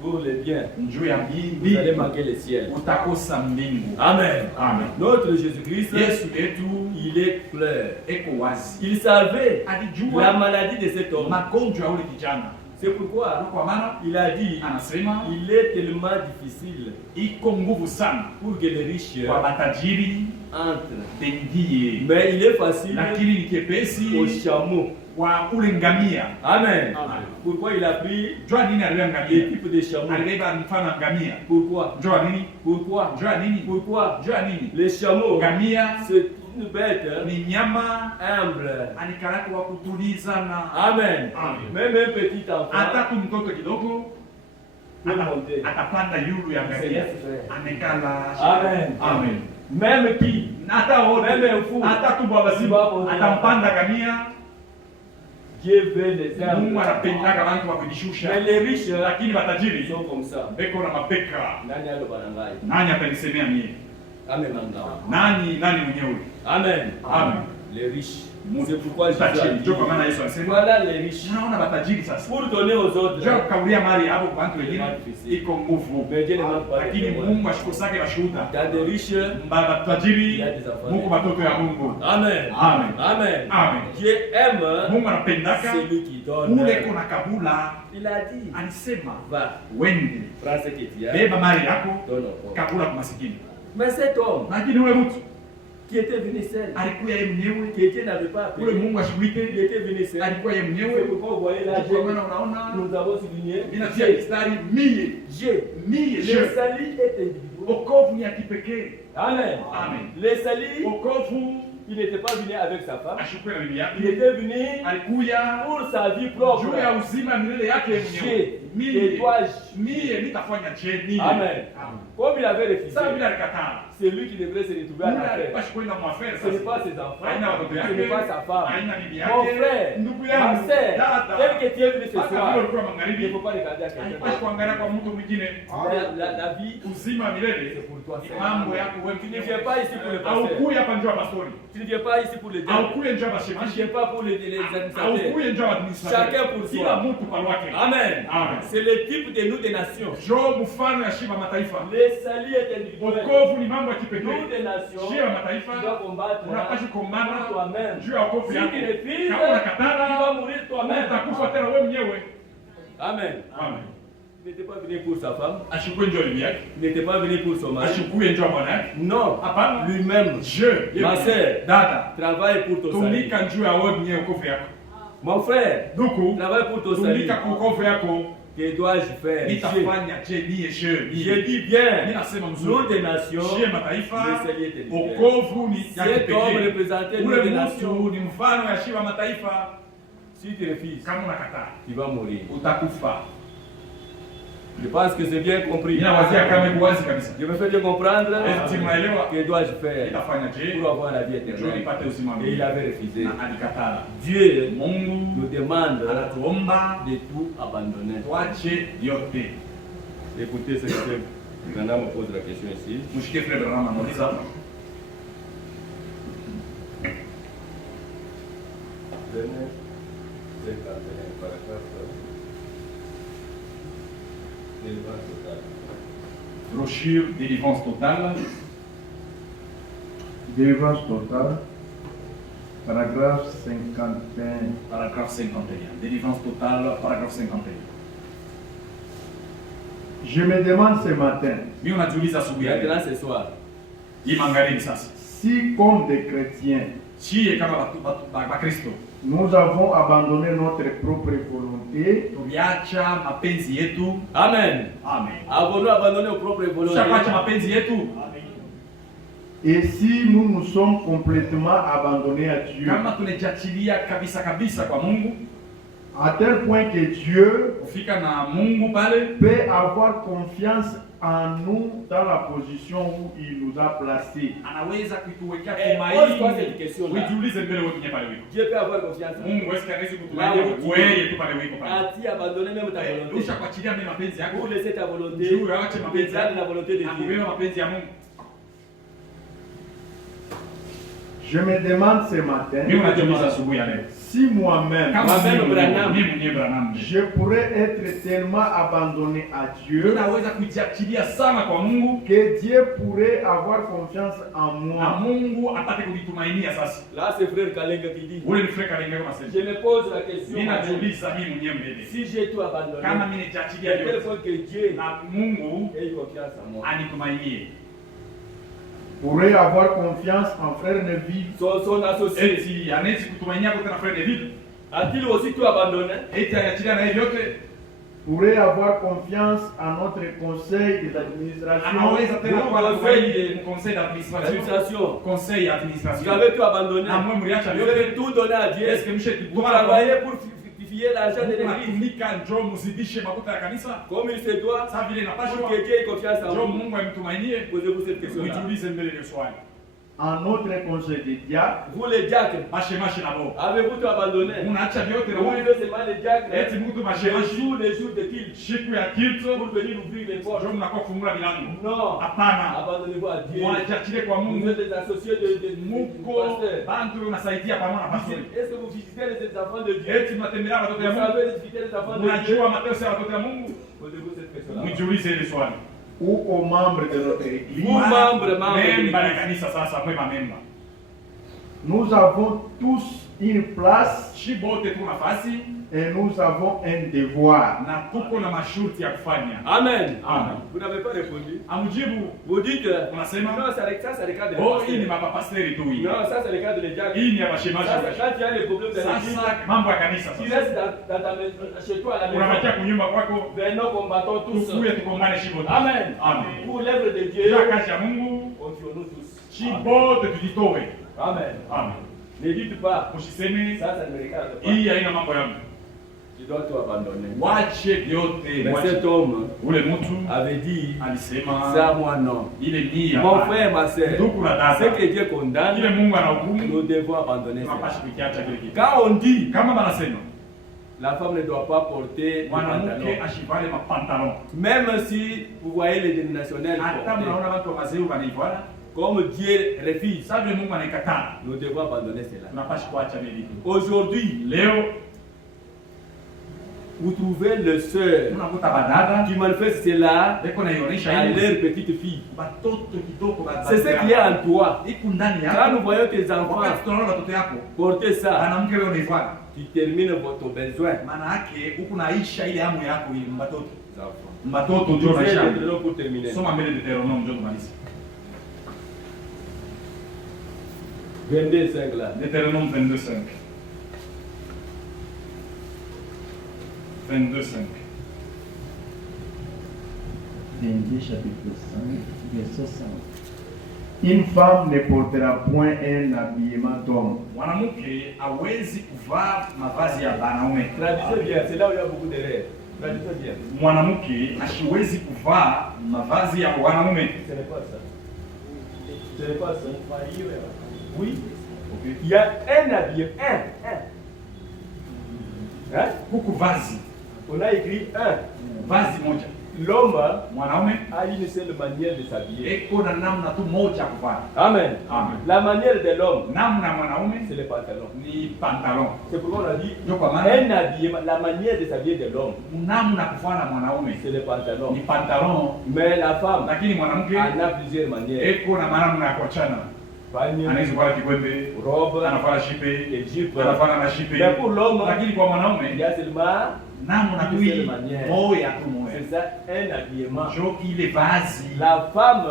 Pour le bien, Njoo ya vous allez mbingu manquer le ciel. utakosa mbingu. Amen. Amen. Notre Jésus-Christ, Yesu yetu il est clair. eko wazi. Il savait la Alijua maladie de cet homme. magonjwa ya ule kijana. C'est pourquoi Kwa maana il a dit, anasema il est tellement difficile iko nguvu sana pour que les riches kwa matajiri entrent. bengie, Mais il est facile lakini ni kepesi au chameau. kwa ule ngamia. Amen. Amen. Pourquoi il a pris Njoo nini alibeba les ngamia? types de chameaux? Alibeba mfano wa ngamia. Pourquoi? Njoo nini? Pourquoi? Njoo nini? Pourquoi? Njoo nini? Les chameaux, Ngamia c'est une bête ni nyama humble. anikalaka wa kutulizana. Amen. Amen. Même un petit enfant Hata tu mtoto kidogo peut monter. atapanda yulu ya ngamia. Anekala. Amen. Amen. Même qui? Hata wote, Même mfu. hata tu baba Siba wote. atampanda ngamia. Dieu veut les Mungu humbles. anapendaka watu wa kujishusha. Mais les riches, Lakini ils matajiri sont comme ça. beko na mapeka. Nani aloba na ngai? Nani atanisemea mie? Amen mangao. Nani mwenyewe? Amen. Amen. Les riches. C'est pourquoi Jésus a Tajiri. dit, Ndio kwa maana Yesu alisema, voilà les riches. naona matajiri sasa. Pour donner aux autres, Njoo kukaulia mali hapo kwa watu wengine iko nguvu. mais Dieu ne manque pas de Lakini témoins. Mungu ashukusake bashuhuda. T'as des riches. Matajiri Mungu watoto ya Mungu. Amen. Amen. Amen. Amen. Dieu aime Mungu anapendaka celui qui donne. ule kuna kabula. Il a dit, Alisema va, wende prends ce que tu as, beba mali yako donne au pauvre. kabula kwa masikini. Mais cet homme Lakini ule mtu qui était venu seul, alikuwa yeye mwenyewe, qui était n'avait pas ule appelé, Mungu ashughulike, il était venu seul. alikuwa yeye C'est mwenyewe. pourquoi vous voyez là, Kwa maana unaona nous avons souligné, inatia mstari mie le salut est individuel. wokovu ni ya kipekee. Amen. Amen. Le salut, Wokovu il n'était pas venu avec sa femme, ashukue na bibi il yake, était venu alikuya pour sa vie propre. juu ya uzima milele yake mwenyewe. Et toi, Mie nitafanya je nini? Amen. Comme il avait refusé, Sasa bila alikataa. c'est lui qui devrait se retrouver à Yule la alikuwa fête. shikwenda mwafere Ce n'est sasa. pas ses enfants, Haina watoto ce yake, n'est pas sa femme. haina bibi Mon yake, frère, ndugu ma yangu, sœur, dada. tel que tu es venu ce Hata vile soir, ulikuwa il ne magharibi, faut pas regarder à quelqu'un haipaswi d'autre. kuangalia kwa mtu mwingine. La vie, Uzima milele c'est pour toi. ni mambo yako wewe Tu ne mwenyewe. viens pas ici pour le pasteur. Haukuya hapa njoo pastori. Tu ne viens pas ici pour le diable. Haukuya njoo Tu ne bashemashi. viens pas pour les administrateurs. Haukuya njoo administrateur. Chacun pour soi. Kila mtu kwa lwake. Amen. Amen. C'est le type de nous des nations. Njoo mfano ya shiba mataifa. Le salut est individuel. Wokovu ni mambo ya Nous kipekee. des nations, Shiba tu mataifa dois combattre unapaswa kumbana pour toi-même. juu ya wokovu Si yako. tu refuses, Kama tu unakataa, vas mourir toi-même. utakufa tena wewe mwenyewe. Amen. Amen. Il n'était pas venu pour sa femme. Ashukue njoo bibi yake. Il n'était pas venu pour son mari. Ashukue njoo bwana yake. Non. Hapana. Lui-même. Je, Ma sœur, dada, travaille pour ton salut. tumika njoo ya wewe mwenyewe wokovu yako. Mon frère, Ndugu, travaille pour ton salut. tumika kwa wokovu yako. Que dois-je faire? nitafanya je niye je Je niye dis bien, ninasema nom mzuri des nations, je mataifa le Seigneur est éternel. okovu ni ya Cet homme kipekee. représentait nom Ule des mtu nations. ni mfano ya shiba mataifa. Si tu refuses, Kama unakataa tu vas mourir. utakufa. Je pense que c'est bien compris. Ninawazia kama iko wazi kabisa. Je me fais bien comprendre. Eti mnaelewa? Que dois-je faire Nitafanya je pour avoir la vie ndio éternelle? nipate uzima wa Et il milele. avait refusé. Na alikataa. Dieu Mungu nous demande anatuomba de tout abandonner. tuache yote. Écoutez ce que Branham me pose la question ici. Mshike Frère Branham anauliza hapa. Genèse 51, paragraphe. Délivrance totale. Brochure délivrance totale. Délivrance totale, paragraphe 51. Paragraphe 51. Délivrance totale, paragraphe 51. Je me demande ce matin, Mimi unajiuliza asubuhi ya leo. Maintenant ce soir, Hii magharibi sasa. si comme des chrétiens, Chie kama Bakristo nous avons abandonné notre propre volonté tuliacha mapenzi yetu. Amen. Amen. Avons-nous abandonné nos propres volontés? Tushakuacha mapenzi yetu. et si nous nous sommes complètement abandonnés à Dieu, Kama tunajiachilia kabisa kabisa kwa Mungu, à tel point que Dieu kufika na Mungu pale peut avoir confiance en nous dans la position où il nous a placés. anaweza kutuwekea Pose-toi cette question-là. tumaini. Ujiulize mbele wewe mwenyewe pale wiko. Dieu peut avoir confiance en Mungu nous. wewe kanisa kutumainia wewe tu pale wiko pale. As-tu abandonné même ta volonté Ushakuachilia mimi mapenzi yako. pour laisser ta volonté Juu ache mapenzi déclarer la volonté de na Dieu? kubeba mapenzi ya Mungu. Je me demande ce matin Mimi unajiuliza asubuhi ya leo. si moi-même Kama Amen, mimi Branham. mwenyewe Branham. je pourrais être tellement abandonné à Dieu Unaweza kujiachilia sana kwa Mungu que Dieu pourrait avoir confiance en na moi. Mungu apate kulitumainia sasa. Là, c'est frère Kalenga qui dit. Ule ni freka lingine kama sasa. Je me pose la question. Mimi najiuliza mimi mwenyewe mbele. Si j'ai tout abandonné, Kama mimi nijiachilia de telle yote sorte que Dieu na Mungu ait confiance en moi. anitumainie. Pourrait avoir confiance en frère Neville. Son associé, Eti anaweza kutumainia kwa tena frère David. a-t-il aussi tout abandonné? Eti anachilia na hiyo yote. Pourrait avoir confiance en notre conseil des administrations. Anaweza tena Mungu kwa conseil- conseil d'administration. L'administration. Conseil Vous d'administration. avez tout abandonné. Na mwe mliacha Vous yote. avez tout donné à Dieu. Est-ce que mshe Vous travaillez pour fructifier l'argent de l'église Tunatumika njoo mzidishe makuta ya kanisa. comme il se doit Sasa vile pour inapaswa. que Dieu ait confiance en Njoo vous. Mungu amtumainie. Posez-vous cette question-là. Ujiulize mbele ya swali. En notre conseil des diacres. Vous les diacres, Mashe na bo. avez-vous tout abandonné? Unaacha vyote na Vous wewe. vivez seulement les diacres. Eti mtu mashe Les jours de culte siku ya kitu pour venir ouvrir les portes. njoo mnakuwa kufungula milango. Non. Hapana. Abandonnez-vous à Dieu. Mwajiachilie kwa Vous Mungu. êtes des associés du Muko pasteur. bantu unasaidia pamoja na pastor. Est-ce que vous visitez les enfants de Dieu? Eti mnatembelea watoto ya Vous Mungu. savez visiter les enfants de Dieu? Unajua mateso ya watoto ya Mungu? Posez-vous cette question-là. Mjiulize hili swali. Ou aux membres de notre église. Vous, membres de Memba ya l'église, kanisa sasa mwema memba. Nous avons tous une place Shi bote tu nafasi et nous avons un devoir. na tuko na masharti ya kufanya. Amen. Amen. Vous n'avez pas répondu. Amjibu Vous dites, unasema non, ça c'est le cas de oh, hii ni les mapapasteri tu hii. Non, ça c'est le cas de les diacres. Hii ni ya Ça, bashemaji. c'est quand il y a les problèmes de l'église, Sasa mambo ya kanisa tu sasa. restes dans ta maison, chez toi à la Unabakia maison. kunyumba kwako Venons, combattons tous. tukuye tukongane shi bote. Amen. Amen. Pour l'œuvre de Dieu, Jua kazi ya Mungu confions-nous tous. shi bote tujitowe. Amen. Amen. Ne dites pas, Usiseme ça ne me regarde pas. hii haina mambo yangu. Tu dois tout abandonner. Wache vyote. Mais Wache. cet homme Ule mtu avait dit, alisema ça moi non. ile ni ya Mon frère, ma soeur, ndugu na ce dada. que Dieu Ile condamne, Mungu anahukumu nous devons abandonner tunapaswa cela. kukiacha kile kitu. Quand on dit, Kama banasema la femme ne doit pas porter de mwanamke pantalon, ashivale mapantalon. même si vous voyez les dénominationnels Hata porter, mnaona watu wa mazeu wanaivala, comme Dieu refuse, sasa vile Mungu anaikataa, nous devons abandonner cela. tunapaswa kuacha vile vitu. Aujourd'hui, Leo vous trouvez le sœur tunakuta badada qui manifeste cela beko naionyesha à ile leur petite fille. batoto kidogo C'est ce qu'il y a en toi. iko ndani Quand nous yako. voyons tes enfants Wakati tunaona watoto yako porter ça, mwanamke leo unaivala, tu termines ton besoin. maana yake huku naisha ile hamu yako ile mbatoto. Enfants. Mbatoto ndio naisha. Nous pour terminer. Soma mbele de Deuteronome ndio tumalize. 22:5 là. Deutéronome 22:5. 22:5. 22 chapitre 5, verset 5. Une femme ne portera point un habillement d'homme. Mwanamke hawezi kuvaa mavazi ya wanaume. Traduisez bien, c'est là où il y a beaucoup d'erreurs. Traduisez bien. Mwanamke hasiwezi kuvaa mavazi ya wanaume. Ce n'est pas ça. Ce n'est pas ça. Oui. Okay. Il y a un habillement. Un. Hein? Huku vazi. On a écrit un. Vazi moja. L'homme mwanaume a une seule manière de s'habiller. Eko na namna tu moja ya kuvaa. Amen. Amen. La manière de l'homme, namna mwanaume c'est le pantalon. Ni pantalon. C'est pourquoi on a dit ndio kwa maana un habillement, la manière de s'habiller de l'homme. Namna kuvaa na mwanaume c'est le pantalon. Ni pantalon. Mais la femme, lakini mwanamke ana plusieurs manières. Eko na namna ya kuachana. Anaweza kuvala kikwembe, robe, anavala jipe, anavala na jipe. Mais pour l'homme, lakini kwa mwanaume il y a seulement namna tu moja tu moja. C'est ça, un habillement. Jo ile vazi. La femme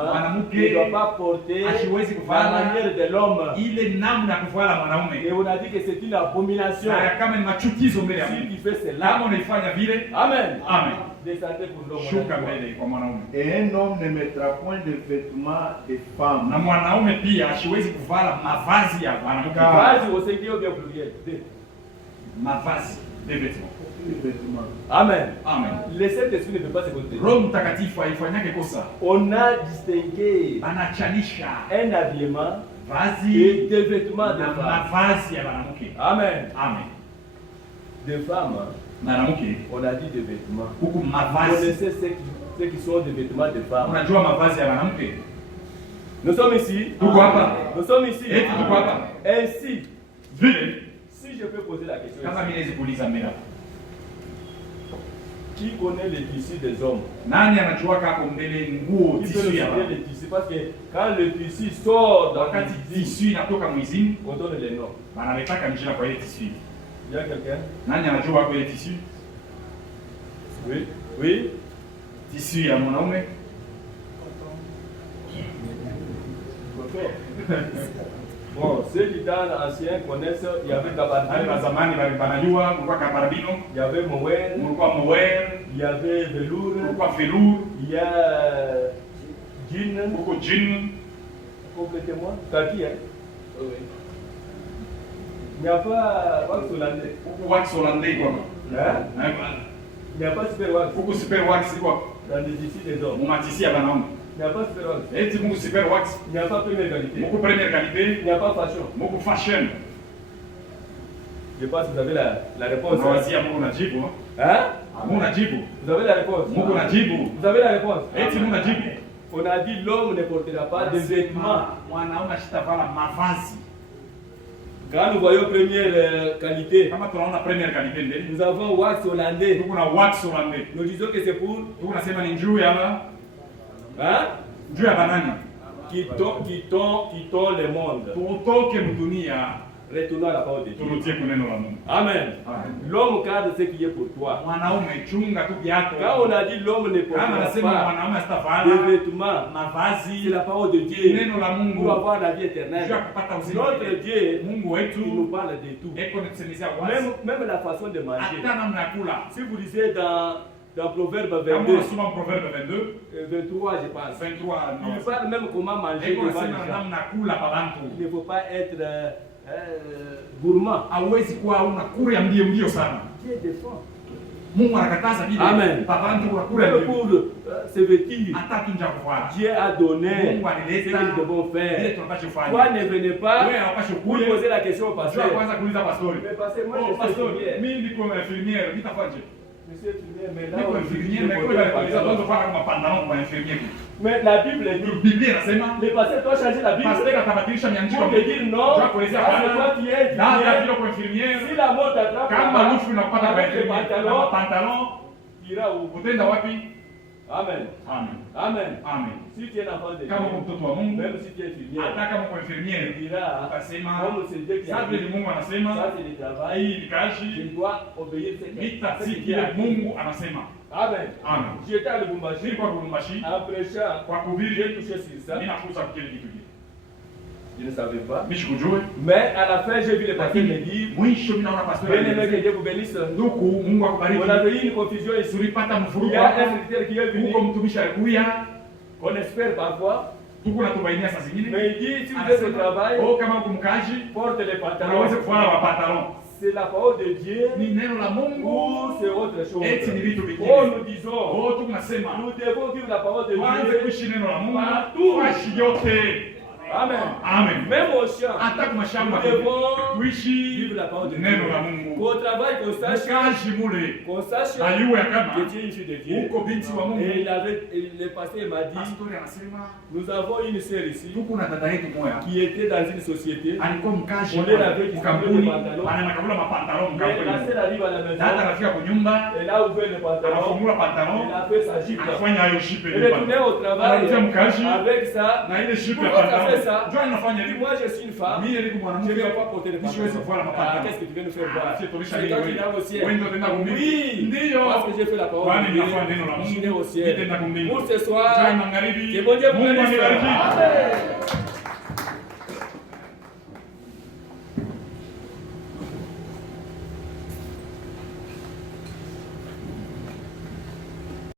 ne doit pas porter la manière de l'homme. Ile namna kuvala mwanaume. Et on a dit que c'est une abomination. Na kama ni machukizo mbele ya Mungu. Si tu fais cela, kama unaifanya vile, amen. Amen. Descendez pour l'homme. Shuka mbele kwa mwanaume. Et un homme ne mettra point de vêtements de femme. Na mwanaume pia hasiwezi kuvala mavazi ya mwanamke. Mavazi au singulier ou bien pluriel? Mavazi, des vêtements. Amen. Amen. Le Saint-Esprit ne peut pas se contenir. Roho Mtakatifu haifanyake kosa. On a distingué anachanisha un habillement vazi et des vêtements de femme. Mavazi ya mwanamke. Amen. Amen. De femmes, mwanamke, on a dit des vêtements. Huku On mavazi. essaie ceux qui sont des vêtements de femmes. Unajua mavazi ya mwanamke? Nous sommes ici. Tuko hapa. Nous sommes ici. Eti tuko hapa. Ainsi, Vile si je peux poser la question. kama mimi kuuliza mbele. Qui connaît les tissus des hommes? Nani anajua hapo mbele nguo Qui peut tissu ya les tissus? Parce que quand le tissu sort wakati tissu inatoka mwizini, on donne les noms. Wanaletaka njia kwa ile tissu. Il y a quelqu'un? Nani anajua hapo ile tissu? Oui. Oui. Tissu ya mwanaume. Bon, ceux qui dans l'ancien connaissent, il y avait Wale Gabardine, wa zamani wanajua kulikuwa kabarabino, il y avait Mowen, kulikuwa mower, il y avait Velour, kulikuwa velour, il y a Jean, kulikuwa jean, complétez-moi, kaki, hein? Oui. Il n'y a pas wax hollandais. kulikuwa wax hollandais kwa. Hein? Il n'y a pas super wax Kulikuwa super wax kwa. dans les tissus des hommes. Mumatisi ya wanaume. Il n'y a pas super wax. Eti Mungu super wax. Il n'y a pas première qualité. Mungu première qualité, Il n'y a pas fashion. Mungu fashion. Je pense que vous avez la réponse. Unawazia Mungu najibu. Hein? Mungu najibu. Vous avez la réponse. Mungu najibu. Vous avez la réponse. Eti Mungu najibu. On a dit l'homme ne portera pas de vêtements. Mwanaume ashitavala mavazi. Quand nous voyons première qualité, Kama tunaona première qualité ndeni. nous avons wax hollandais. Tuko na wax hollandais. Nous disons que c'est pour Tuko nasema ni njuu ya hein? njuu ya banani. Qui tond le monde. Tutoke mdunia. Retournons à la parole de Dieu. Turudie kuneno la Mungu. Amen. Amen. L'homme garde ce qui est pour toi. Mwanaume chunga tu vyako. Quand on a dit l'homme ne Kama portera nasema pas mwanaume de asitavala vêtements, mavazi, c'est la parole de Dieu neno la Mungu pour avoir la vie éternelle. juu ya kupata uzima. Notre Dieu, Mungu il wetu nous parle de tout. eko natusemezea wazi. Même la façon de manger. Hata namna ya kula. Si vous lisez dans Proverbe Kama 22, unasoma Proverbe 22, 23, je pense, 23 il parle même comment manger eko devant les nasema gens. namna ya kula kwa bantu. Il ne faut pas être gourmand. Hauwezi kuwa una kula ya mbio sana. Dieu défend. Mungu anakataza vile. Amen. Babantu kula Même mbio. pour se vêtir, Hata tunja kuvaa. Dieu a donné Mungu ce alileta que nous devons vile faire. tunapaswa Toi, kufanya. ne venez pas Wewe haupashi pour kule. poser la question au pasteur. Jua kwanza kuuliza pastori. Mais pasteur, moi, Oh, je suis pastor, infirmière. mimi niko infirmière, nitafaje? Monsieur infirmière, mais là, Niko on infirmière, dit mais que kwa je hiyo porte tunaweza pas. kufanya kama pantalon kwa infirmière. Mais la Bible dit, Biblia inasema le pasteur doit changer la Bible. pastor atabadilisha miandiko Pour te dire non, Jua kuelezea parce que bana. toi tu es Dada infirmière. vile kwa infirmière. Si la mort t'attrape, Kama lufu inakupata kwa avec le infirmière. Kama pantalon, pantalon, tu iras où? utenda wapi? Amen. Amen. Amen. Amen. Si tu es un enfant de Kama uko Dieu, mtoto wa Mungu, même si tu es infirmière, hata kama uko infirmière, tu diras, utasema comme c'est Dieu qui a sasa vile dit, Mungu anasema, ça c'est le travail, hii ni je kazi, dois obéir ce que nitatii Dieu kile a dit. Mungu anasema. Amen. Amen. J'étais à Lubumbashi, Nilikuwa Lubumbashi en prêchant, kwa kuhubiri j'ai touché sur ça. ninakuza kile kitu kile. Je ne savais pas. Mimi sikujua. Mais à la fin, j'ai vu le pasteur me dire, Mwisho mimi naona pastor bien-aimé, que Dieu vous bénisse. ndugu, Mungu akubariki. On avait eu une confusion ici. Tulipata Il mfuruko y a un hapa. secrétaire qui est venu, Huko mtumishi alikuya, qu'on espère parfois. tuko natubainia saa zingine. Mais il dit, si vous êtes au travail, oh, kama uko mkaji, porte les pantalons. unaweza kuvaa mapantalon. C'est la parole de Dieu Ni neno la Mungu. ou c'est autre chose. Eti ni vitu vingine. Oh, nous disons, Oh, tunasema nous devons vivre la parole de tuanze Dieu. kuishi neno la Mungu. Partout. Fashi yote. Amen. Amen. Même au champ, Hata kwa mashamba nous devons kuishi vivre la parole de Dieu. neno la Mungu. Qu'au travail, qu'on sache Mkaji mule ayuwe ya kama que Dieu est une fille de Dieu. uko binti wa Mungu. Et le pasteur m'a dit, Pastori anasema nous avons une sœur ici tuko na dada yetu moya qui était dans une société. alikuwa mkaji On est avec qui mkampuni, pantalon. anakabula mapantalon Mais la mkampuni. sœur arrive à la maison, Dada anafika kwa nyumba, elle a ouvert le pantalon, anafungula pantalon, elle a fait sa jupe. anafanya hayo jipe Elle est retournée au travail Anarudia mkaji avec ça. na ile jipe ya Pourquoi tu as fait pantalon. ça? Njoo anafanya Dis, hivi. moi je suis une femme, Mimi niko je ne mwanamke. vais pas porter de Mimi siwezi pantalon. kuvaa Ah, mapantalon. qu'est-ce que tu viens nous faire voir? C'est toi, C'est toi qui viens au ciel. Wewe ndio tena kumbingu. Oui, Ndiyo. parce que j'ai fait la parole Kwani de Dieu. ninafanya neno la Je suis né Mungu. au ciel. Nitaenda kumbingu. Pour ce soir, Jana magharibi. que bon Dieu vous Mungu bénisse. anibariki. Amen.